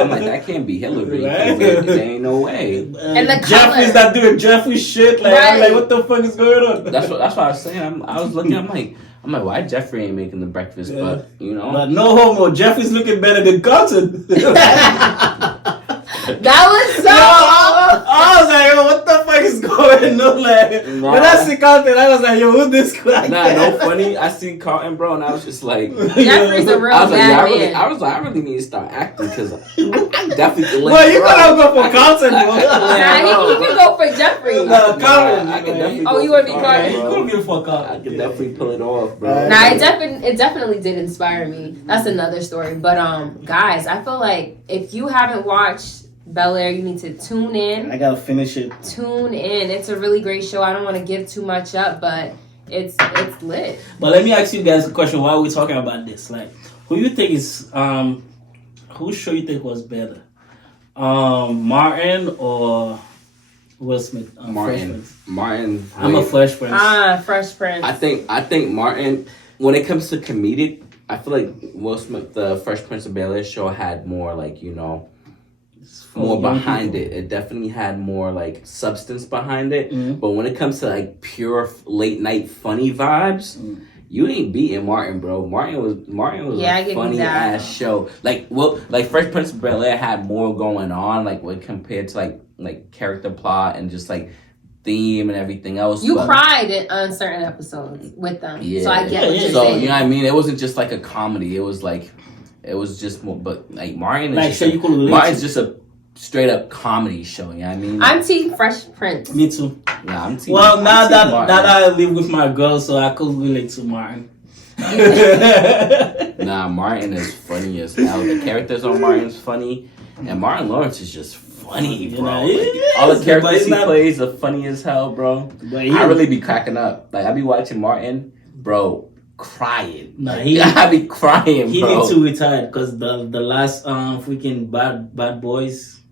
I'm like, that can't be Hillary. Right? There ain't no way. And the Jeffrey's not doing Jeffrey shit. Like, right. I'm like, what the fuck is going on? That's what I was saying. I was looking. I'm like, why Jeffrey ain't making the breakfast? Yeah. But but no homo. Jeffrey's looking better than Cotton. That was so. I was like, what the fuck is going on? Like, when I see Carlton, I was like, who's this guy? No funny. I see Carlton, bro, and I was just like, Jeffrey's a real bad man. I really need to start acting because I definitely. Well, you gotta go for Carlton, bro. He can go for Jeffrey. No, Carlton. I can definitely. Oh, you want to be Carlton? You could be for Carlton. I can definitely pull it off, bro. Nah, it definitely did inspire me. That's another story. But guys, I feel like if you haven't watched Bel Air, you need to tune in. I gotta finish it. Tune in. It's a really great show. I don't want to give too much up, but it's lit. But let me ask you guys a question. Why are we talking about this? Like, who you think is whose show you think was better? Martin or Will Smith? Martin. I'm a Fresh Prince. Fresh Prince. I think Martin. When it comes to comedic, I feel like Will Smith, the Fresh Prince of Bel Air show had more like more behind it. It definitely had more like substance behind it. But when it comes to like pure late night funny vibes, you ain't beating Martin, bro. Martin was a funny ass show. Like Fresh Prince of Bel-Air had more going on, like when compared to like character plot and just like theme and everything else. You cried on certain episodes with them, so I get what you're saying. You know what I mean? It wasn't just like a comedy. It was just more. But like Martin is Martin's just a straight up comedy show. You know what I mean? I'm Team Fresh Prince. Me too. Yeah, I'm Team. Well, now that I live with my girl, so I could relate to Martin. Nah, Martin is funny as hell. The characters on Martin's funny, and Martin Lawrence is just funny, bro. All the characters he plays are funny as hell, bro. I really be cracking up. Like I be watching Martin, bro, crying. Nah, I be crying, he bro. need to retire because the last freaking Bad Boys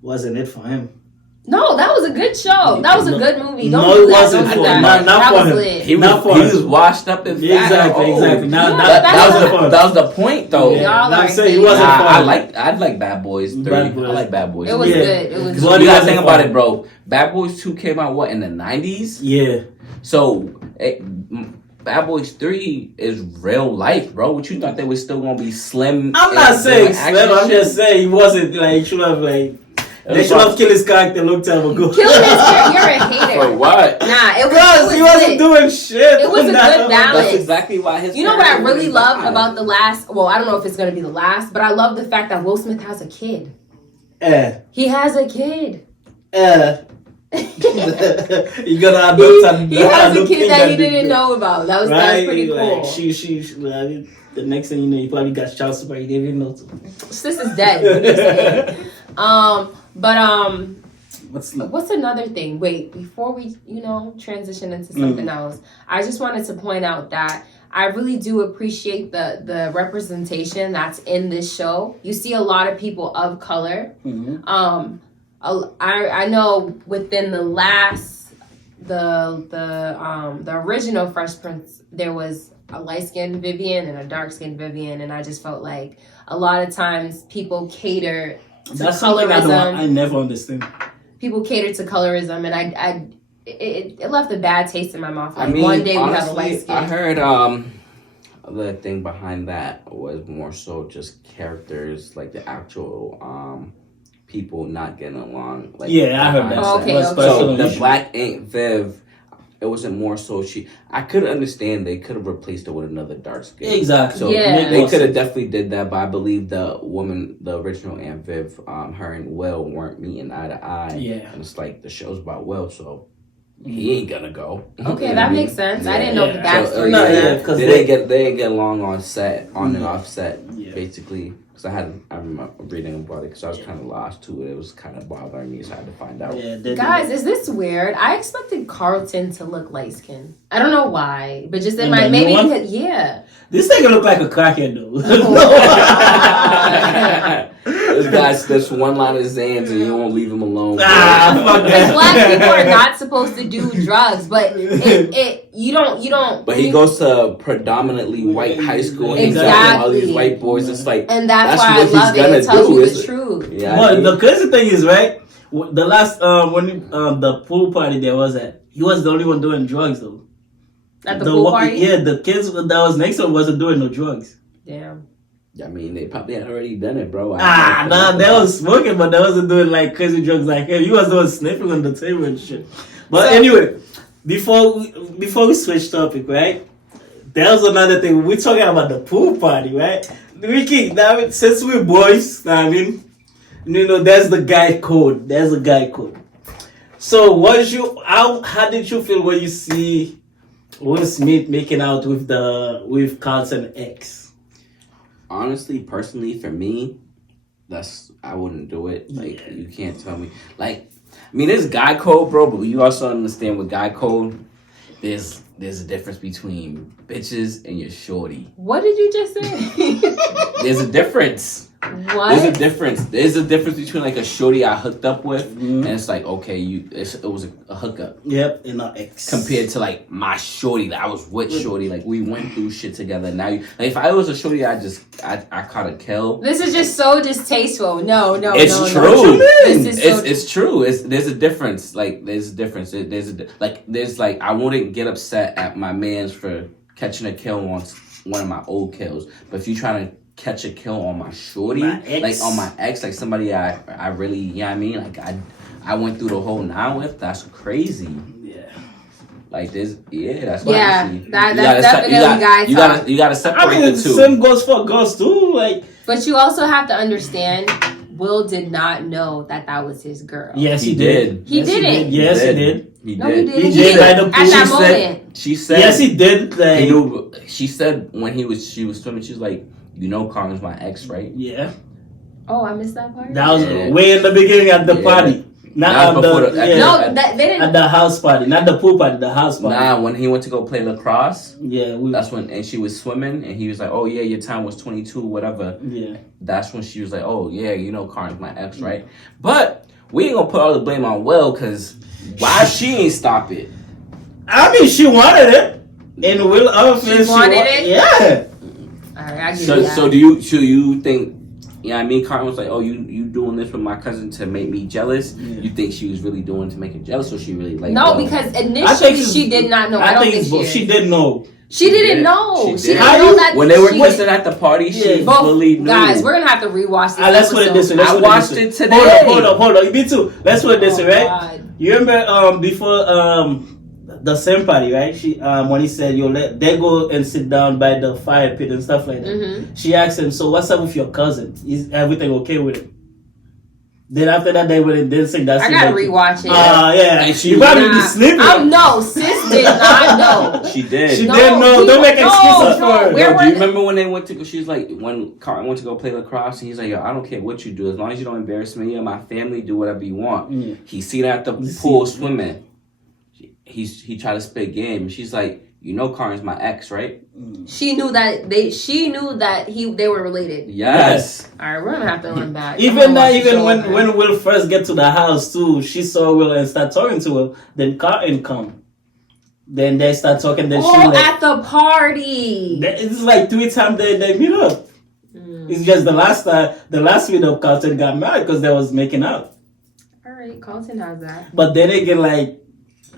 wasn't it for him. No, that was a good show. That was a good movie. It wasn't for him. Not for him. He was washed up and fat. Exactly. That was the point, though. I'm saying he wasn't for him. I'd like Bad Boys 3. I like Bad Boys. It was good. It was good. You gotta think about it, bro. Bad Boys 2 came out, what, in the 90s? Yeah. So, Bad Boys 3 is real life, bro. What you thought they were still gonna be slim? I'm not saying slim. I'm just saying he wasn't like, should have like. They should have killed his character a long time ago. Killing his character? You're a hater. For what? Nah, he wasn't doing shit. It was a good balance. That's exactly why his. You know what I really loved about the last? Well, I don't know if it's gonna be the last, but I love the fact that Will Smith has a kid. He has a kid. You gotta adopt He has a kid that he didn't know about. That was pretty cool. Like, the next thing you know, you probably got child support. You didn't even know. Sis is dead. What's another thing? Wait, before we, transition into something else, I just wanted to point out that I really do appreciate the representation that's in this show. You see a lot of people of color. I know within the last, the original Fresh Prince, there was a light-skinned Vivian and a dark-skinned Vivian, and I just felt like a lot of times people cater to colorism. I never understand. People cater to colorism, and it left a bad taste in my mouth. Like, I mean, one day honestly, we have a light skin. I heard the thing behind that was more so just characters, like the actual people not getting along. Like, I heard that. Okay. So the black Aunt Viv, it wasn't more so I could understand they could have replaced her with another dark skin. Exactly. So they could have definitely did that, but I believe the original Aunt Viv, her and Will weren't meeting eye to eye. Yeah. And it's like the show's about Will, so he ain't gonna go. Okay, that makes sense. I didn't know the backstory. They didn't get along on set, on and off set, basically. Because I remember reading about it because I was kind of lost to it. It was kind of bothering me, so I had to find out. Guys, is this weird? I expected Carlton to look light skinned. I don't know why, but just in my This nigga look like a crackhead though. This guy sniffs one line of Zans and you won't leave him alone. Fuck that. Black people are not supposed to do drugs, but you don't. But he goes to predominantly white high school and he's got all these white boys. It's like, and that's why I love it. It tells you the truth. Yeah, but the crazy thing is, right? The last when the pool party there was at, he was the only one doing drugs though. At the pool party? Yeah, the kids that was next to him wasn't doing no drugs. Damn. I mean, they probably had already done it, bro. They was smoking, but they wasn't doing like crazy drugs like him. He was doing sniffing on the table and shit. But anyway, before we switch topic, right? There's another thing. We're talking about the pool party, right? Ricky, now since we're boys, there's the guy code. There's a guy code. So how did you feel when you see Will Smith making out with Carlton X? Honestly, personally, for me, I wouldn't do it. Like, you can't tell me. Like, I mean, there's guy code, bro, but you also understand with guy code, there's a difference between bitches and your shorty. What did you just say? There's a difference. What? There's a difference. There's a difference between like a shorty I hooked up with, and it's like okay, it was a hookup. Yep, and not ex. Compared to like my shorty that I was with shorty, like we went through shit together. Now, like if I was a shorty, I caught a kill. This is just so distasteful. No, it's true. No. It's true. There's a difference. Like there's a difference. There's like I wouldn't get upset at my man's for catching a kill on one of my old kills, but if you trying to catch a kill on my shorty, like on my ex, like somebody I really, you know what I mean? Like I went through the whole 9 with, that's crazy. Yeah. Like this, that's what yeah, I see. that's definitely guys. You gotta separate the two. Same goes for girls too, like. But you also have to understand, Will did not know that was his girl. Yes, he did. He didn't. Yes, he did. He no, did. He did. At that moment. She said. Yes, he did. Like, she said when she was swimming, she's like, you know, Carmen's my ex, right? Yeah. Oh, I missed that part. That was way in the beginning at the party. Not at at the house party, not the pool party, the house party. Nah, when he went to go play lacrosse. Yeah, that's when, and she was swimming, and he was like, "Oh yeah, your time was 22, whatever." Yeah. That's when she was like, "Oh yeah, you know, Carmen's my ex, right?" But we ain't gonna put all the blame on Will, cause why she ain't stop it? I mean, she wanted it, and Will obviously she wanted it. Yeah. So do you think, you know what I mean? Carmen was like, oh, you doing this with my cousin to make me jealous? Yeah. You think she was really doing to make him jealous, or she really like? No, because initially she did not know. I don't think she did know. She didn't know. She didn't know that when they were kissing at the party. She fully knew. Guys, we're gonna have to rewatch this. Let's put it this way. I watched it today. Hold up. Me too. Let's put it this way, right? God. You remember before the same party, right? She when he said, "Yo, they go and sit down by the fire pit and stuff like that." Mm-hmm. She asked him, "So what's up with your cousin? Is everything okay with him?" Then after that, they went and dancing. That I gotta rewatch it. Yeah, and she probably be sleeping. No, sis did not know. She did. She didn't know. Don't make excuses for her. Do you remember when they went to? She was like, when Carmen went to go play lacrosse, and he's like, "Yo, I don't care what you do, as long as you don't embarrass me or my family. Do whatever you want." Mm. He seen her at the pool swimming. He tried to spit game. She's like, you know, Karen's my ex, right? She knew that they were related. Yes. All right, we're gonna have to learn that. Even when Will first get to the house too, she saw Will and start talking to him. Then Karen come. Then they start talking. Then she at the party. It's like 3 times they meet up. It's just the last meet up, Carlton got mad because they was making out. All right, Carlton has that. But then again, like.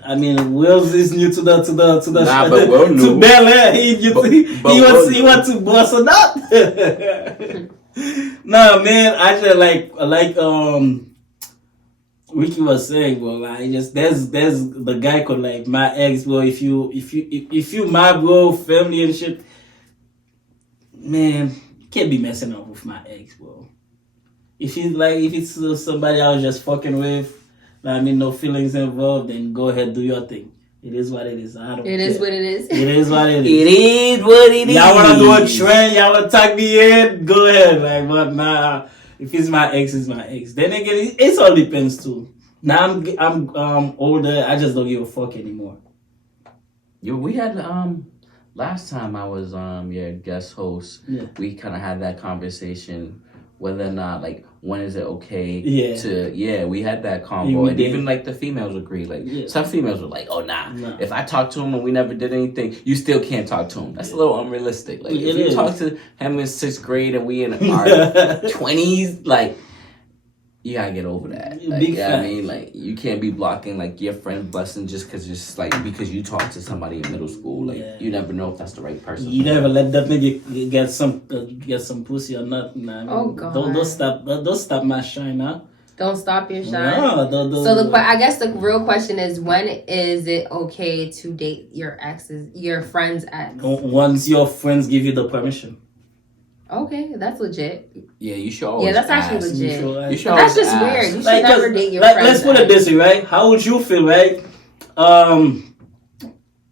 I mean, Will's is new to but Will to Bel Air. He wants to bust it up. Nah, man, I just like Ricky was saying, bro. Like, just there's the guy called like my ex, bro. If you my bro, family and shit, man, you can't be messing up with my ex, bro. If it's somebody I was just fucking with. I mean, no feelings involved, then go ahead, do your thing. It is what it is. I don't care. It is what it is. It is what it is. It is what it is. Y'all want to do a trend? Y'all want to tag me in? Go ahead. Like, but nah, if it's my ex, it's my ex. Then again, it all depends too. Now I'm older. I just don't give a fuck anymore. Yo, we had last time I was your guest host. Yeah. We kind of had that conversation. Whether or not, like, when is it okay we had that convo. And even, like, the females agreed. Like, some females were like, oh, nah. If I talk to him and we never did anything, you still can't talk to him. That's a little unrealistic. Like, if you talk to him in 6th grade and we in our 20s, like, you gotta get over that. Like, you know what I mean? Like, you can't be blocking, like, your friend blessing just because you talk to somebody in middle school. Like, you never know if that's the right person. You never let that nigga get some pussy or not. Nah, oh, God. Don't stop my shine now. Don't stop your shine. No, so I guess the real question is, when is it okay to date your friend's ex? Once your friends give you the permission. Okay, that's legit. Yeah, you should always. Yeah, that's ask. actually legit. You should that's just ask. weird. You should never date your friends. Let's put it this way, right? How would you feel, right?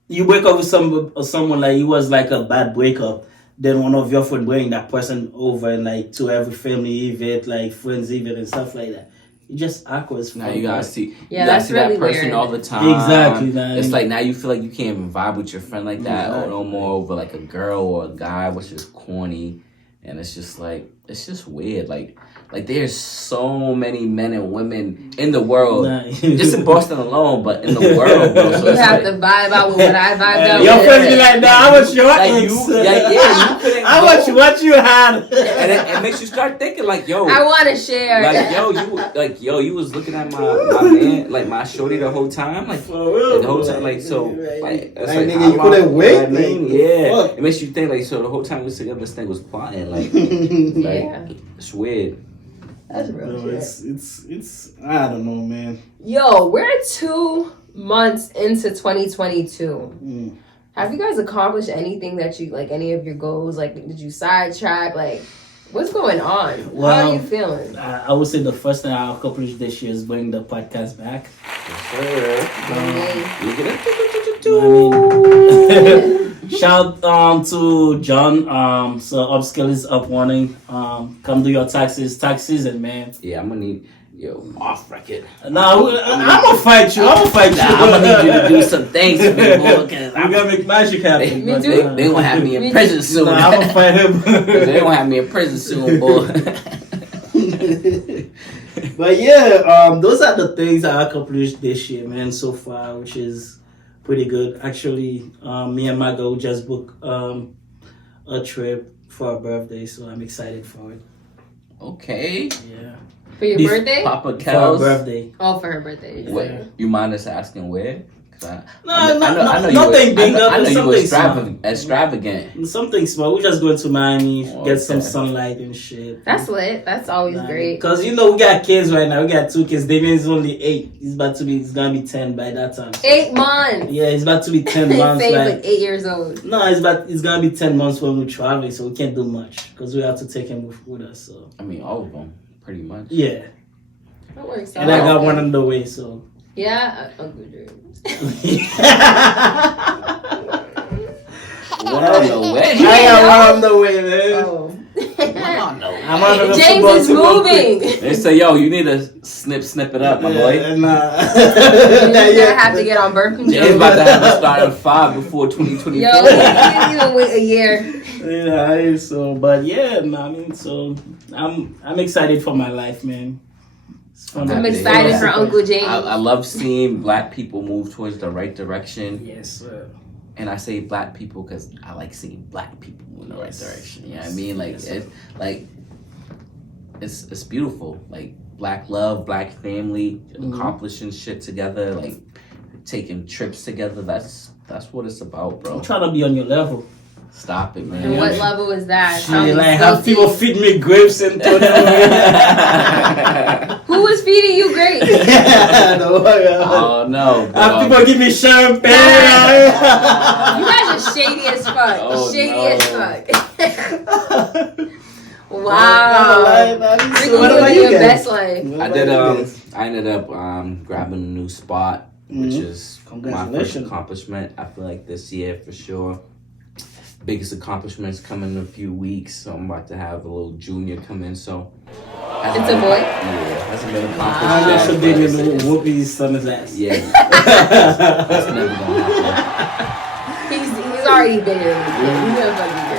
You break up with someone like it was like a bad breakup. Then one of your friends bring that person over, like to every family event, like friends event and stuff like that. It just awkward. Now you gotta see. Yeah, you gotta see really that person weird. all the time. Exactly. It's like now you feel like you can't even vibe with your friend like that, or no more over like a girl or a guy, which is corny. And it's just like, it's just weird. Like there's so many men and women in the world, just in Boston alone, but in the world, bro. So you have to vibe out with what I vibed out with. Your friends be like, nah, I want your like ex. you couldn't I want what you had. And it makes you start thinking like, yo, I want to share. Like, you was looking at my man, like my shorty the whole time, like the whole time, like so, like it's like nigga, you couldn't wait. I mean, yeah, it makes you think like, so the whole time we was together, this thing was plotting, like it's weird. That's real shit. It's I don't know, man. Yo, we're 2 months into 2022. Have you guys accomplished anything that you like? Any of your goals? Like, did you sidetrack? Like, what's going on? Well, how are you feeling? I would say the first thing I accomplished this year is bringing the podcast back. Shout to John. So upskill is up warning. Come do your taxes season, man. Yeah, I'm gonna need off record. No, I'm gonna fight you. I'm gonna need you to do some things for me, boy. Cause I'm gonna make magic happen. Me too. They gonna have me in prison soon. Nah, I'm gonna fight him. They gonna have me in prison soon, boy. But yeah, those are the things I accomplished this year, man, so far, which is pretty good. Actually, me and my girl just booked a trip for our birthday, so I'm excited for it. Okay. Yeah. For your birthday? Papa For her Kel's birthday. Oh, for her birthday. What? You mind us asking where? Nothing big up. I know you were Something extravagant. Something small. We're just going to Miami, Oh, get some okay. sunlight and shit. That's lit. That's always great. Because we got kids right now. We got 2 kids. Damien's only 8. It's gonna be 10 by that time. 8 months. Yeah, it's about to be 10 months. Faye's like 8 years old. No, it's gonna be 10 months when we're traveling, so we can't do much because we have to take him with us. So I mean, all of them, pretty much. yeah, That works out. and I got one on the way. So Yeah, Uncle Drew. One on the way. I got one on the way, man. Oh. I'm on the James football is team real moving. quick. They say, yo, you need to snip it up, my boy. You're gonna have to get on birth control. James about to have to start at 5 before 2024. Yo, he didn't even wait a year. Yeah, so but yeah, I mean, so I'm excited for my life, man. I'm excited for Uncle James. I love seeing black people move towards the right direction. Yes, sir. And I say black people because I like seeing black people move in the right direction. You know what I mean? Like, it's beautiful. Like, black love, black family, accomplishing shit together, like taking trips together. That's what it's about, bro. I'm trying to be on your level. Stop it, man. And what level is that? Shit, like have people feed me grapes and Who was feeding you grapes? Oh no! Have people give me champagne. You guys are shady as fuck. Oh, shady no. as fuck. Wow. Ricky What about living you your guys? best life. I did. I ended up grabbing a new spot, which is my first Congratulations. accomplishment. I feel like this year for sure. Biggest accomplishments coming in a few weeks, so I'm about to have a little junior come in. So It's a boy? Yeah, hasn't been I accomplished. should be able to whoop his son's ass. Yeah, that's never gonna happen. He's already bigger than the kid. He's gonna fucking be good.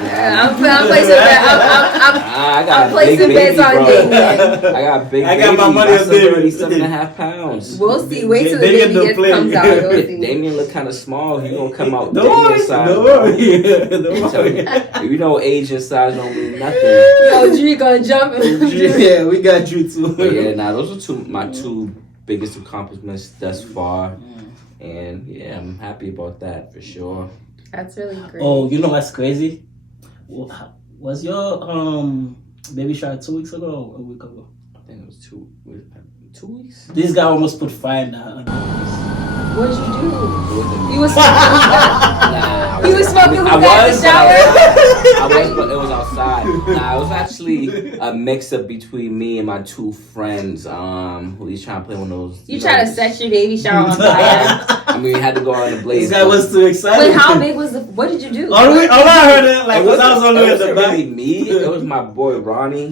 Yeah. I'm placing bets. I got I'm a placing big bets baby, on bro. Damien. I got a big I got my baby. money My on son's Damien. already 7.5 pounds. We'll see. Wait till the Damien baby don't play. comes out. We'll see. Damien look kind of small. He gonna come out Don't worry. Damien size. Don't bro. worry. Don't So, worry. you know, age and size don't mean nothing. Yo, Dree gonna jump in. Yeah, we got you too. But yeah, those are my two biggest accomplishments thus far, and yeah, I'm happy about that for sure. That's really great. Oh, you know what's crazy? Was your baby shower 2 weeks ago or a week ago? I think it was 2 weeks. This guy almost put fire in that. What'd you do? It wasn't- You was smoking hookah. Nah, You was smoking I hookah in was, the shower? I was, but it was outside. Nah, it was actually a mix-up between me and my two friends. Who he's trying to play one of those. You try to set your baby shower on fire. I mean, we had to go out in the blaze. This guy was too excited. Wait, how big was the? What did you do? All I heard it like It was I was on the way it at the wasn't back. really me. It was my boy Ronnie.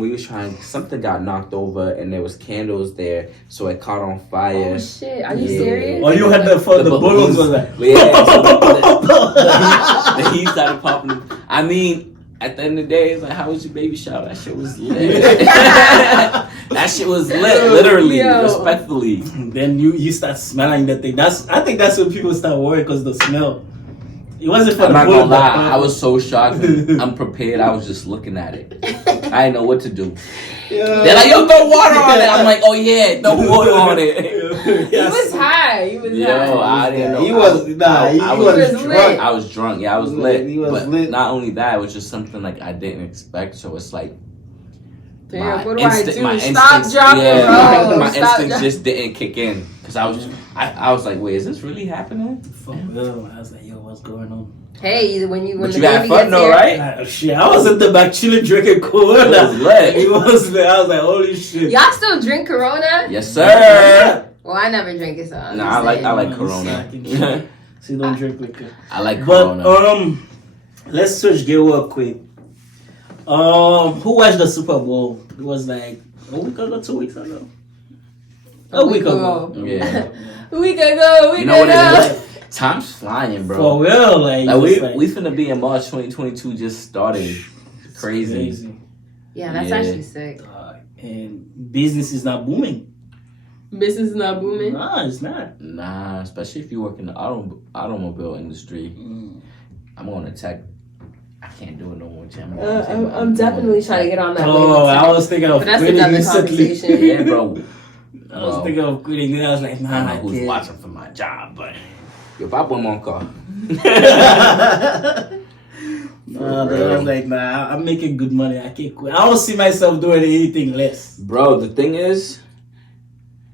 We was trying. Something got knocked over, and there was candles there, so it caught on fire. Oh shit! Are you Yeah. serious? Or you had the balloons was like. Yeah, so the heat started popping. I mean, at the end of the day, it's like, how was your baby shower? That shit was lit. That shit was lit, literally, respectfully. Then you start smelling the thing. I think that's when people start worrying because the smell. It wasn't for I'm the not food. gonna lie, I was so shocked, unprepared. I was just looking at it. I didn't know what to do. They're like, yo, throw water on it. I'm like, oh yeah, throw water on it. He was high. He was Yo, high. I didn't know. He was was drunk. lit. I was drunk. Yeah, I was lit. He was but lit. not only that, it was just something like I didn't expect. So it's like, Damn, what do I do? my Stop instincts- dropping, yeah, bro. My Stop instincts dropping. just didn't kick in because I was like, wait, is this really happening? For real. I was like, yo, what's going on? Hey, when But the you had baby fun gets though, here, right? Shit, I was at the back chilling, drinking cola. It was lit. He was lit. I was like, holy shit. y'all still drink Corona? Yes, sir. Well, I never drink it, so I'm Nah, just saying. I like Corona. So you don't drink liquor. I like But Corona. let's switch gear real quick. Who watched the Super Bowl? It was like a week ago, 2 weeks ago. A week ago. Yeah. A week ago. You know what it is? Time's flying, bro. For real, like we finna be in March 2022. Just started. Crazy. Yeah, that's Yeah. actually sick. And business is not booming. Business is not booming. Nah, it's not. Nah, especially if you work in the automobile industry. I'm on a tech. I can't do it no more, Jim. I'm definitely trying to get on that. Oh, I was thinking of But that's quitting another recently. conversation. Yeah, bro. I was thinking of quitting, and I was like, I nah, don't I know who's can't. watching for my job, but yo, Papa mon car. Nah, but I was like, nah, I'm making good money. I can't quit. I don't see myself doing anything less. Bro, the thing is,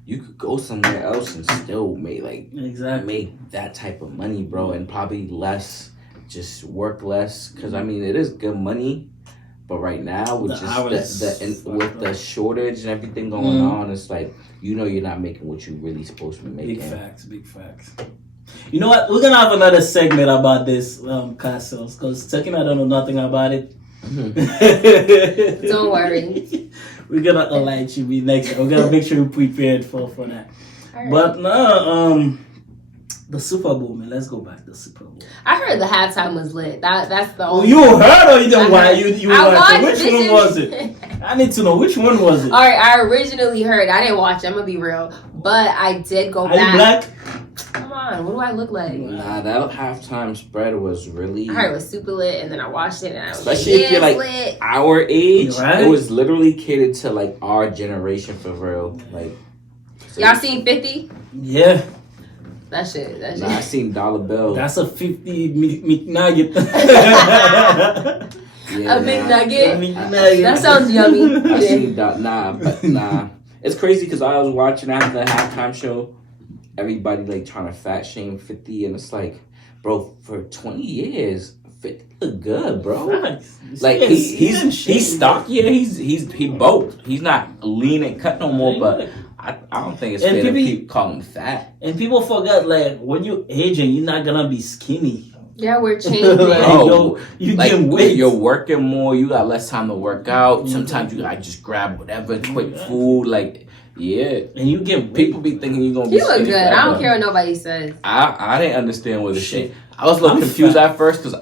you could go somewhere else and still make that type of money, bro, and probably less, just work less. Because I mean, it is good money, but right now with with the shortage and everything going on, it's like you're not making what you really supposed to be making. Big facts. You know what? We're gonna have another segment about this castles because Tekken, I don't know nothing about it. Don't worry. We're gonna enlighten you next. We're gonna make sure we're prepared for that. All right. But no, the Super Bowl, man. Let's go back to the Super Bowl. I heard the halftime was lit. That's the only. You heard or you didn't watch? You I watched? watched. Which one was it? I need to know which one was it. All right, I originally heard. I didn't watch. I'm gonna be real, but I did go Are you back. black? Come on, what do I look like? Nah, that halftime spread was really. I heard it was super lit, and then I watched it, and I was Especially like, if you're like lit. our age, Right? it was literally catered to like our generation for real. Like, so Y'all seen 50? Yeah. That shit. Nah, I seen dollar bill. That's a 50 McNugget. Yeah, A big nugget. McNugget. That sounds yummy. I seen nah. It's crazy because I was watching after the halftime show. Everybody like trying to fat shame 50, and it's like, bro, for 20 years, 50 look good, bro. Like he's stocky. Yeah, he bulked. He's not lean and cut no more, but I don't think it's fair to keep calling him fat. And people forget, like, when you're aging, you're not gonna be skinny. Yeah, we're changing. Bro, you like gain weight. you're working more, you got less time to work out. Sometimes you gotta just grab whatever quick food, like and you get people be thinking you're gonna be You look skinny good. forever. I don't care what nobody says. I didn't understand what the shit. I was a little confused at first because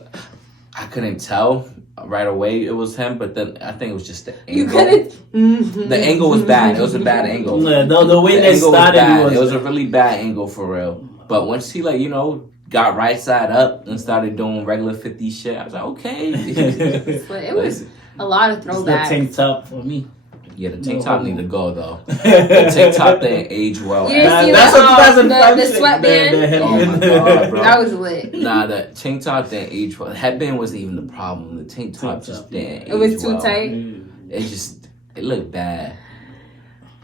I couldn't tell right away it was him, but then I think it was just the angle. You couldn't. The angle was bad. It was a bad angle. Yeah, the way they angle started was bad. It was a really bad angle for real. But once he got right side up and started doing regular 50 shit, I was like, okay. But it was a lot of It's the throwbacks. tank top for me. Yeah, the tank top need to go though. The tank top didn't age well. You didn't see That's the, a the sweatband? Oh my god, bro. That was lit. Nah, the tank top didn't age well. The headband wasn't even the problem. The tank top just didn't age It was too well. tight. It looked bad.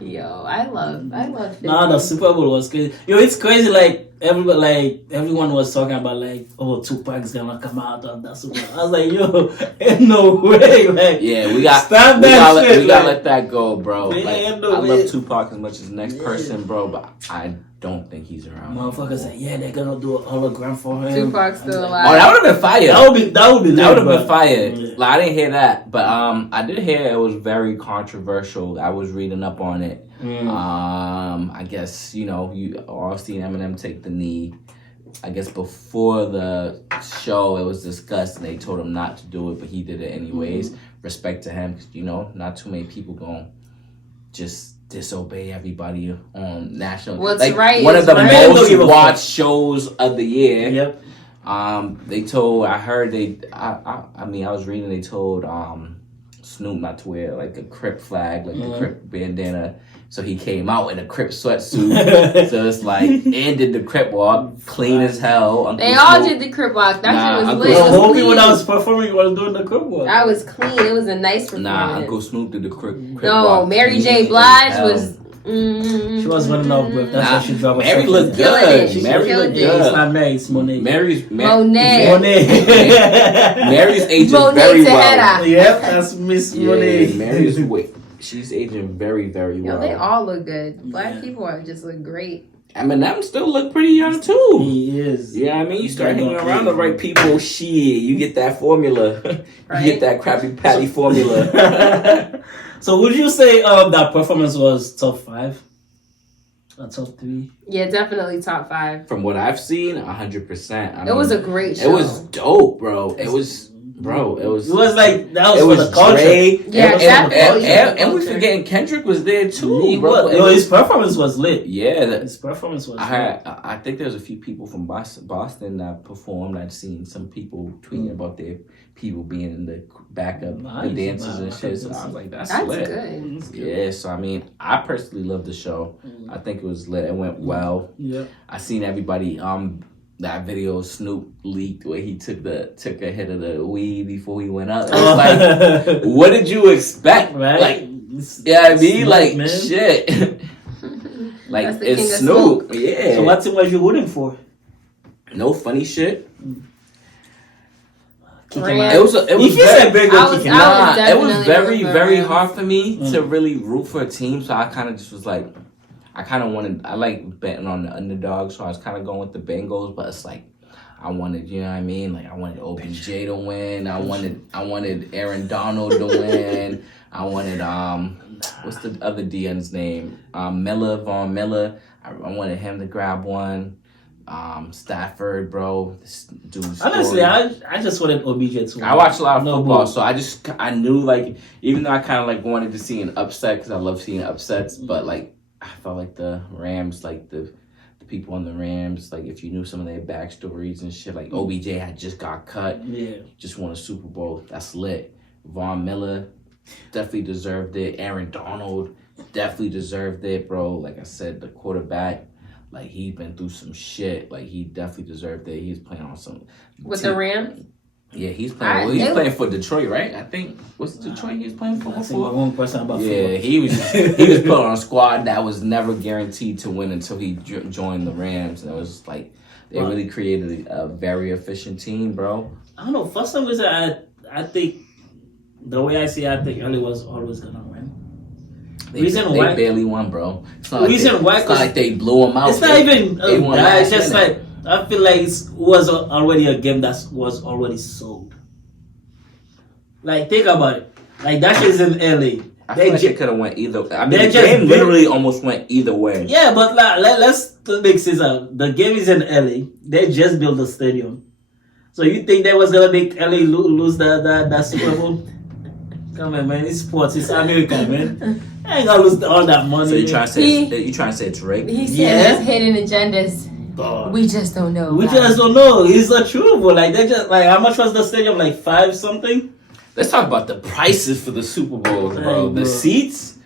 Yo, I love 50. Nah, the Super Bowl was crazy. Yo, it's crazy. Like everyone was talking about like, oh, Tupac's gonna come out of that Super Bowl. I was like, yo, ain't no way. Like, Yeah, we got stop that shit. we gotta let that go, bro. Man, Like, no I way. love Tupac as much as the next person, bro, but I don't think he's around. Motherfuckers like, yeah, they're gonna do a hologram for him. Tupac's still Oh, alive. that would have been fire. That would be That would have lit, been fire. Yeah. Like, I didn't hear that, but I did hear it was very controversial. I was reading up on it. I guess you all seen Eminem take the knee. I guess before the show, it was discussed and they told him not to do it, but he did it anyways. Respect to him, because, you know, not too many people gonna just disobey everybody on national. What's like, right one is of the right. most watched shows of the year. Yep. They told, I heard I was reading, they told Snoop not to wear like a Crip flag, like the Crip bandana. So he came out in a Crip sweatsuit. So it's like, and did the Crip walk, clean as hell. They all did the Crip walk. That shit was lit. The whole people that was performing was doing the Crip walk. That was clean. It was a nice performance. Nah, Uncle Snoop did the Crip walk. No, Mary J. Blige was... She was running off with. That's why she dropped. Mary looked good. Mary looked good. It's not Mary, it's Monet. Monet. Mary's aging Monet very Tejeda. well. Yep, that's Miss Monet. Mary's she's aging very, very well. They all look good. Black people just look great. Eminem still look pretty young too. He is. Yeah, I mean, you start hanging around the right people, shit, you get that formula. Right? You get that Krabby Patty formula. So would you say that performance was top 5? Or top 3? Yeah, definitely top 5. From what I've seen, 100%. It was a great show. It was dope, bro. It was like, that was it for was the culture. Dre. Yeah, and we forgetting Kendrick was there too, bro. His performance was lit. Yeah, his performance was lit. I think there's a few people from Boston that performed. I've seen some people tweeting about their people being in the backup, the dances and shit. So I was like, that's lit. Good. Yeah, so I mean, I personally loved the show. I think it was lit. It went well. Yeah. I seen everybody. That video Snoop leaked where he took a hit of the weed before he went up. It was like, what did you expect? Right? Like, yeah, I mean, Snoop, like, man. shit. Like, That's the king it's of Snoop. Yeah. So what team was you rooting for? No funny shit. Rams. It was very Rams. hard for me to really root for a team. So I kind of just was like, I like betting on the underdog, so I was kind of going with the Bengals, but it's like, I wanted, you know what I mean? Like, I wanted OBJ to win. I wanted Aaron Donald to win. I wanted, what's the other DN's name? Von Miller. I wanted him to grab one. Stafford, bro. This dude's honestly, I just wanted OBJ to win. I watched a lot of football, so I knew, like, even though I kind of, like, wanted to see an upset, because I love seeing upsets, but, like, I felt like the Rams, like the people on the Rams, like if you knew some of their backstories and shit, like OBJ had just got cut, just won a Super Bowl. That's lit. Von Miller definitely deserved it. Aaron Donald definitely deserved it, bro. Like I said, the quarterback, like he's been through some shit. Like he definitely deserved it. He's playing on some with the Rams. Yeah, he's playing. He's playing for Detroit, right? I think what's Detroit he's playing for before. He was put on a squad that was never guaranteed to win until he joined the Rams, and it was like they really created a very efficient team, bro. I don't know. For some reason, I think the way I see it, I think LA was always gonna win. They barely won, bro. It's not like they blew them out. It's not even that. It's just like. I feel like it was already a game that was already sold. Like, think about it. Like, that shit's in LA. I feel like it could have went either. I mean, the game literally almost went either way. Yeah, but like, let's make sense out. The game is in LA. They just built the stadium. So you think that was gonna make LA lose that Super Bowl? Come on, man. It's sports. It's America, man. I ain't gonna lose all that money. So you trying to say it's rigged? He said there's hidden agendas. We just don't know. We just don't know. It's the truth. But like they just like how much was the stadium? Like 5 something? Let's talk about the prices for the Super Bowl, bro. The seats,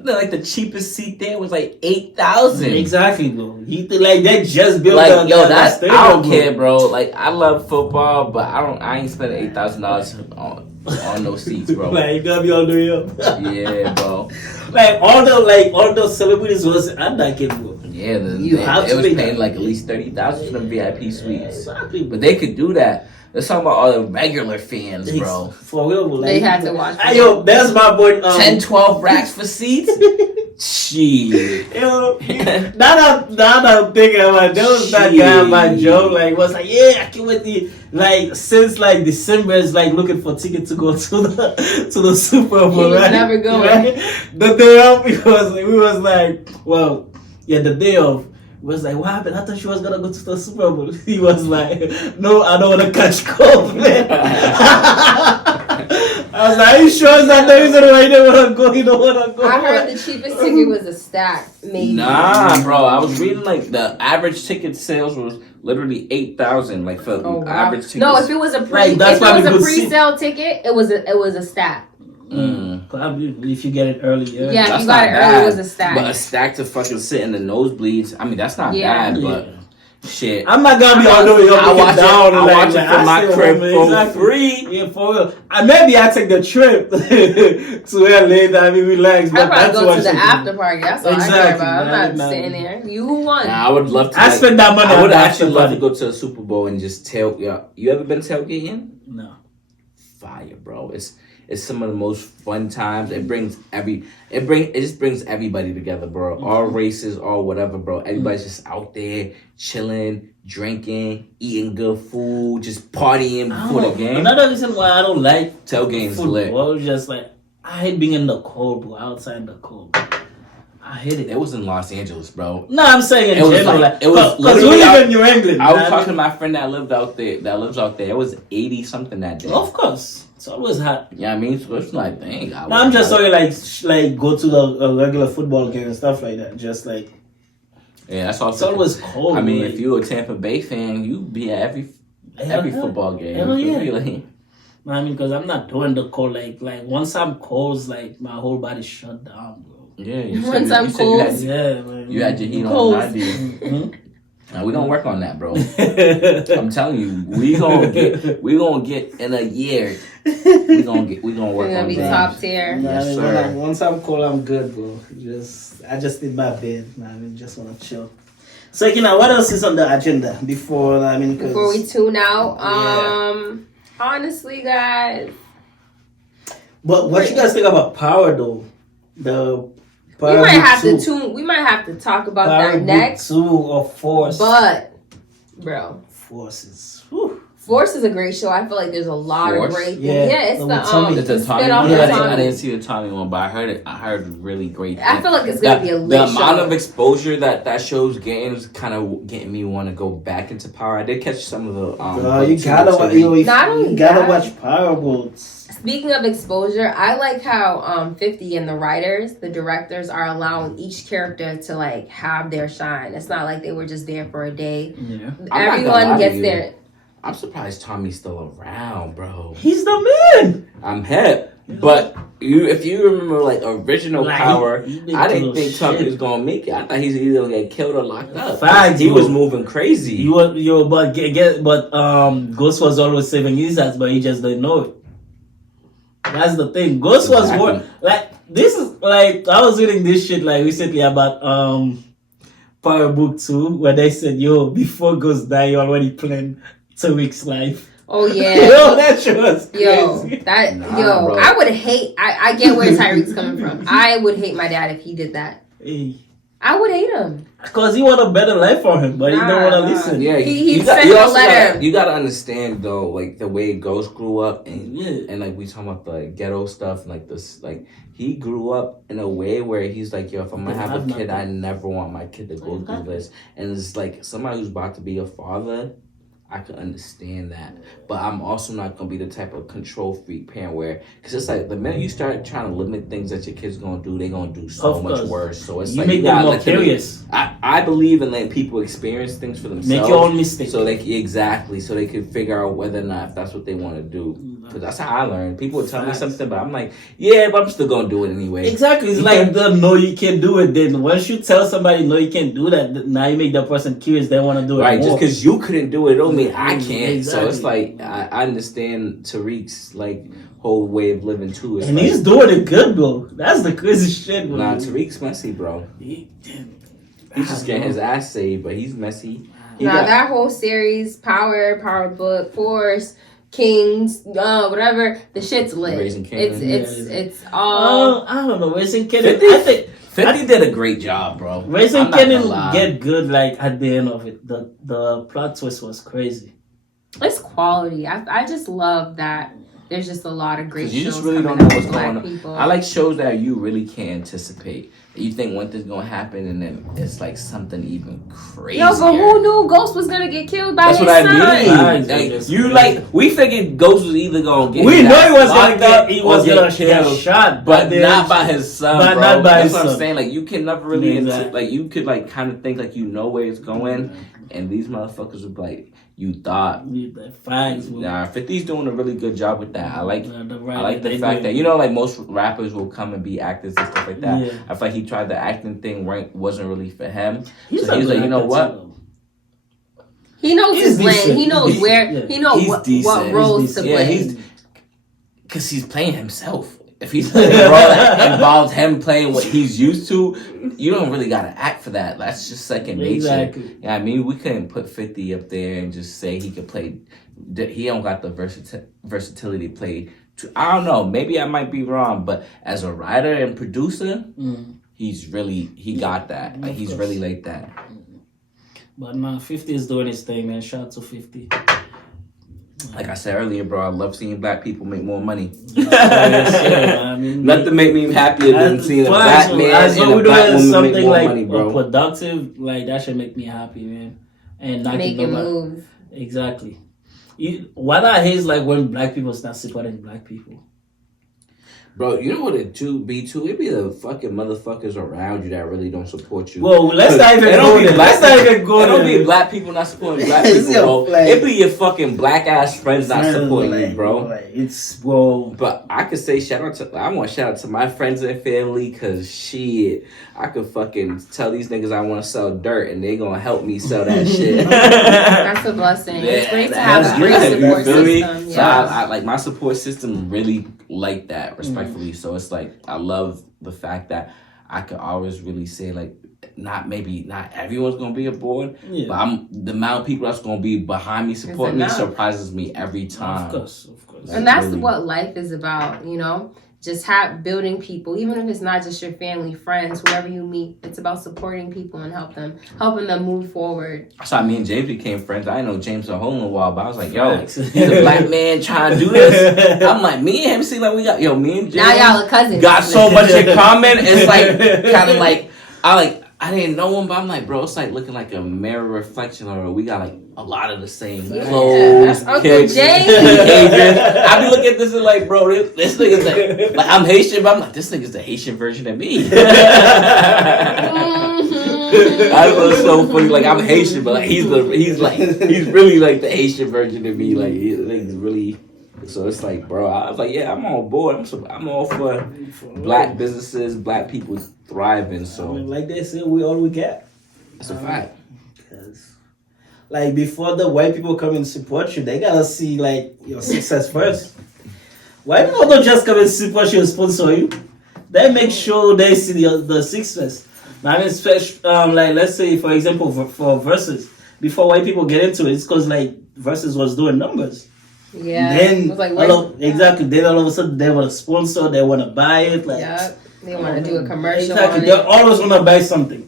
like the cheapest seat there was like $8,000. Exactly, bro. Like they just built like that stadium. I don't care, bro. Like I love football, but I ain't spending $8,000 on no seats, bro. Like you gotta be all the way up. Yeah, bro. Like all those celebrities was at that game, bro. Yeah, it was paying like at least $30,000 for them VIP suites. Exactly, but they could do that. Let's talk about all the regular fans, bro. For real, like, they had to watch. Yo, that's my boy. 10-12 racks for seats. Shit. Yo, now I'm thinking about there was that guy about Joe. Like was like, yeah, I can't wait to like since like December is like looking for tickets to go to the Super Bowl. Right? Never going. Right? The day of we was like, well. Yeah, the day of was like, what happened? I thought she was gonna go to the Super Bowl. He was like, no, I don't wanna catch cold, man. I was like, are you sure it's not the reason why you don't wanna go? You don't wanna go? I heard the cheapest ticket was a stack, maybe. Nah, bro. I was reading like the average ticket sales was literally 8,000. Like for average tickets. No, if it was a pre-sale ticket, it was a stack. Probably if you get it early. Yeah, if you got it early, it was a stack. But a stack to fucking sit in the nosebleeds. I mean, that's not bad, but. Shit, I'm not gonna be all the way up and down. I watch it from my crib for free. Yeah, for real. Maybe I take the trip to LA. I mean, relax. I probably go to the after party. That's all I care about. I'm not sitting there. You who won? Nah, I would love to. I spend that money. I would actually love to go to a Super Bowl and just tail. Yeah, you ever been tailgating? No. Fire, bro. It's some of the most fun times. It just brings everybody together, bro. All races, all whatever, bro. Everybody's just out there chilling, drinking, eating good food, just partying before the game. Another reason why I don't like tailgating's lit. Well, just like I hate being in the cold, bro. Outside in the cold. I hate it. It was in Los Angeles, bro. No, I'm saying in general. It was because we live in New England. I was talking to my friend that lives out there. It was 80 something that day. Of course. It's always hot. Yeah, I mean, so it's like, dang. I'm just sorry, like go to the regular football game and stuff like that. Just like, yeah, that's also. It's always cold. I mean, if you're a Tampa Bay fan, you'd be at every football game. Hell yeah. Really. I mean, because I'm not doing the cold. Like once I'm cold, like my whole body shut down, bro. Yeah. Once I'm cold, you had your heat on 90. Mm-hmm. Now, we gonna work on that, bro. I'm telling you, we gonna get in a year. We gonna work on that. Be top tier. Yes, sir. Once I'm cold, I'm good, bro. I just need my bed. I mean, just wanna chill. So, what else is on the agenda before we tune out? Honestly, guys. But what you guys think about Power though? We might have to talk about that next. 2 or Force. But, bro. Force is a great show. I feel like there's a lot of great things. Yeah, it's the Tommy one. I didn't see the Tommy one, but I heard really great things. I feel like it's gonna be a lit show. The amount of exposure that show's getting is kind of getting me want to go back into Power. I did catch some of the you gotta watch Power Boats. Speaking of exposure, I like how 50 and the writers, the directors, are allowing each character to like have their shine. It's not like they were just there for a day. Yeah. Everyone gets there. I'm surprised Tommy's still around, bro. He's the man. I'm hip. But if you remember, like, original Power, I didn't think Tommy was gonna make it. I thought he's either gonna get killed or locked up. He was moving crazy. But Ghost was always saving his ass, but he just didn't know it. That's the thing. Ghost was more like this is like I was reading this shit like recently about Power Book 2 where they said, yo, before Ghost die, you already planned Tariq's life. Oh yeah. That shit was crazy. Bro. I would hate I get where Tyreek's coming from. I would hate my dad if he did that. Hey. I would hate him. Because he want a better life for him, but he don't want to listen. Yeah, he sent a letter. You gotta understand though, like the way Ghost grew up, and like we talking about the ghetto stuff, and like this, like he grew up in a way where he's like, yo, if I'm gonna have a kid, I never want my kid to go through this. And it's like somebody who's about to be a father, I can understand that, but I'm also not gonna be the type of control freak parent where, because it's like the minute you start trying to limit things that your kids gonna do, they're gonna do so much worse. So it's like make them more curious. I believe in letting people experience things for themselves. Make your own mistakes. So they can figure out whether or not if that's what they want to do. Because that's how I learned. People would tell me something, but I'm like, yeah, but I'm still gonna do it anyway. Exactly. It's like no, you can't do it. Then once you tell somebody no, you can't do that, now you make that person curious. They want to do it. Right. More. Just because you couldn't do it, don't mean I can't. Exactly. So it's like I understand Tariq's like whole way of living too. And he's doing it good, bro. That's the crazy shit, bro. Nah, Tariq's messy, bro. He's just getting his ass saved, but he's messy. That whole series, Power Book, Force, Kings, whatever, the shit's lit. It's all. I don't know, Raising Cannon. 50 did a great job, bro. Raising Cannon get good like at the end of it. The plot twist was crazy. It's quality. I just love that. There's just a lot of great shows. You just really don't know what's going on. I like shows that you really can't anticipate. You think one thing's gonna happen, and then it's like something even crazy. Yo, but who knew Ghost was gonna get killed by That's his what son? I mean. Like, we figured Ghost was either gonna get. We know he was gonna get killed, shot, but not by his son, bro. Not by That's his what I'm son. saying. Like, you can never really Exactly. like you could like kind of think like you know where it's going, and these motherfuckers would be like, you thought. Nah, 50's doing a really good job with that. I like the fact that, you know, like most rappers will come and be actors and stuff like that. I feel like he tried the acting thing, wasn't really for him. So he's like, you know what? He knows his lane. He knows where. He knows what roles to play. Because he's playing himself. If he's playing a role that involves him playing what he's used to, you don't really gotta act for that. That's just second nature. Exactly. Yeah, I mean, we couldn't put 50 up there and just say he could play. He don't got the versatility to play. I don't know. Maybe I might be wrong, but as a writer and producer, he got that. Like, he's really like that. But no, 50 is doing his thing, man. Shout out to 50. Like I said earlier, bro, I love seeing black people make more money. I mean, nothing make me happier than seeing a black man and a black woman make more money, bro. Productive, like that should make me happy, man. And not make it move. Exactly. What I hate is like when black people start supporting black people. Bro, you know what it be too? It be the fucking motherfuckers around you that really don't support you. Well, let's not even go there. Let's not even go there. It don't be black people not supporting black people, bro. Like, it be your fucking black ass friends not supporting you, bro. But I could say I want to shout out to my friends and family, because shit, I could fucking tell these niggas I want to sell dirt and they gonna help me sell that shit. That's a blessing. Yeah, it's great to have a great support system. So I like my support system really like that, respectfully. So it's like I love the fact that I could always really say like not everyone's gonna be aboard, but the amount of people that's gonna be behind me supporting me surprises me every time. Of course. And that's really what life is about, you know. Just building people, even if it's not just your family, friends, whoever you meet. It's about supporting people and helping them move forward. So me and James became friends. I didn't know James a whole in a while, but I was like, yo, he's a black man trying to do this. I'm like, me and him seem like we got, me and James. Now y'all are cousins. Got so much in common. It's like, kind of like, I didn't know him, but I'm like, bro, it's like looking like a mirror reflection, or we got like a lot of the same clothes, kicks, behavior. I be looking at this and like, bro, this nigga's like, I'm Haitian, but I'm like, this nigga's the Haitian version of me. I was so funny, like I'm Haitian, but like he's really like the Haitian version of me, like he's really. So it's like, bro, I was like, yeah, I'm on board. I'm all for black businesses, black people thriving. So, like they said, we all we get. That's a fact. Because, like, before the white people come and support you, they gotta see like your success first. White people don't just come and support you and sponsor you. They make sure they see the success. I mean, like let's say for example for Versus, before white people get into it, it's because like Versus was doing numbers. Yeah. Then exactly. Then all of a sudden they want to sponsor. They want to buy it. Like they want to do a commercial. Exactly. They always want to buy something.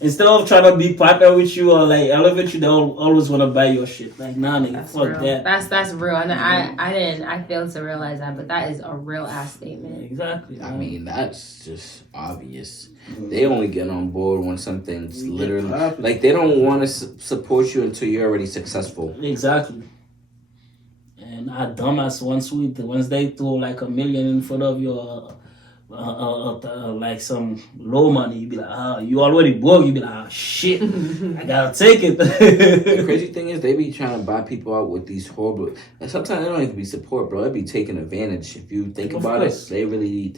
Instead of trying to be partner with you or like elevate you, they always want to buy your shit. Like nigga, fuck that. That's real. And I failed to realize that, but that is a real ass statement. Exactly. I mean, that's just obvious. They only get on board when something's literally like they don't want to support you until you're already successful. Exactly. And our dumbass once they throw like $1 million in front of your like some low money, you be like, you already broke. You be like, shit, I gotta take it. The crazy thing is they be trying to buy people out with these horrible. And sometimes they don't even be support, bro. They be taking advantage. If you think about it, they really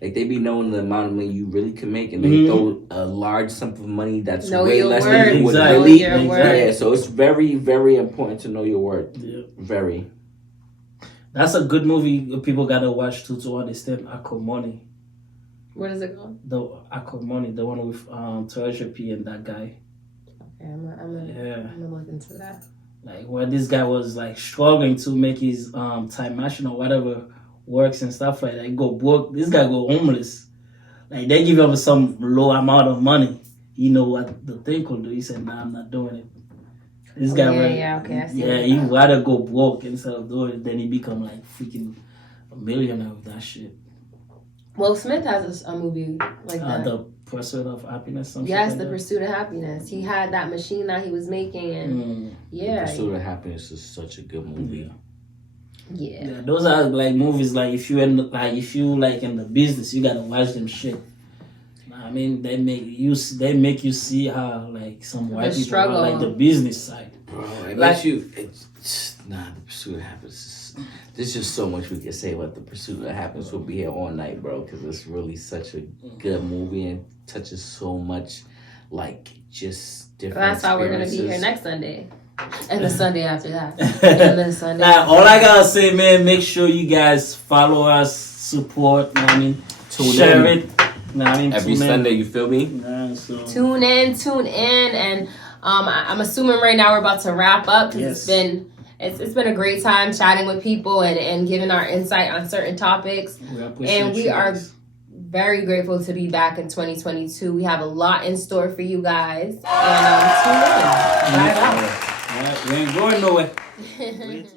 they be knowing the amount of money you really can make, and they throw a large sum of money that's way less than you would really. Yeah, so it's very, very important to know your worth. Yeah. Very. That's a good movie people gotta watch to understand Acrimony. What is it called? The Acrimony, the one with Treasure P and that guy. Okay, I'm gonna look into that. Like where this guy was like struggling to make his time machine or whatever works and stuff like that. He go broke. This guy go homeless. Like they give him some low amount of money. You know what the thing could do? He said, "Nah, I'm not doing it." This guy, he rather go broke instead of doing it. Then he become like freaking a millionaire with that shit. Will Smith has a movie like that. The Pursuit of Happiness. Yes, like The that. Pursuit of Happiness. He had that machine that he was making, and yeah. The Pursuit of Happiness is such a good movie. Yeah. Those are like movies like if you in the business, you gotta watch them shit. I mean, they make you see how like some white people struggle. are like the business side. Bro, it Like- makes you. The Pursuit of Happiness. There's just so much we can say about The Pursuit of Happiness. We'll be here all night, bro, because it's really such a good movie and touches so much, like just different. That's why we're gonna be here experiences. next Sunday, and the Sunday after that, and then Sunday. Now, all I gotta say, man, make sure you guys follow us, support. I mean, share it. I mean, Every Sunday, you feel me? Tune in, and I'm assuming right now we're about to wrap up because it's been a great time chatting with people and giving our insight on certain topics. We are very grateful to be back in 2022. We have a lot in store for you guys, and tune in. Bye bye. We ain't going nowhere.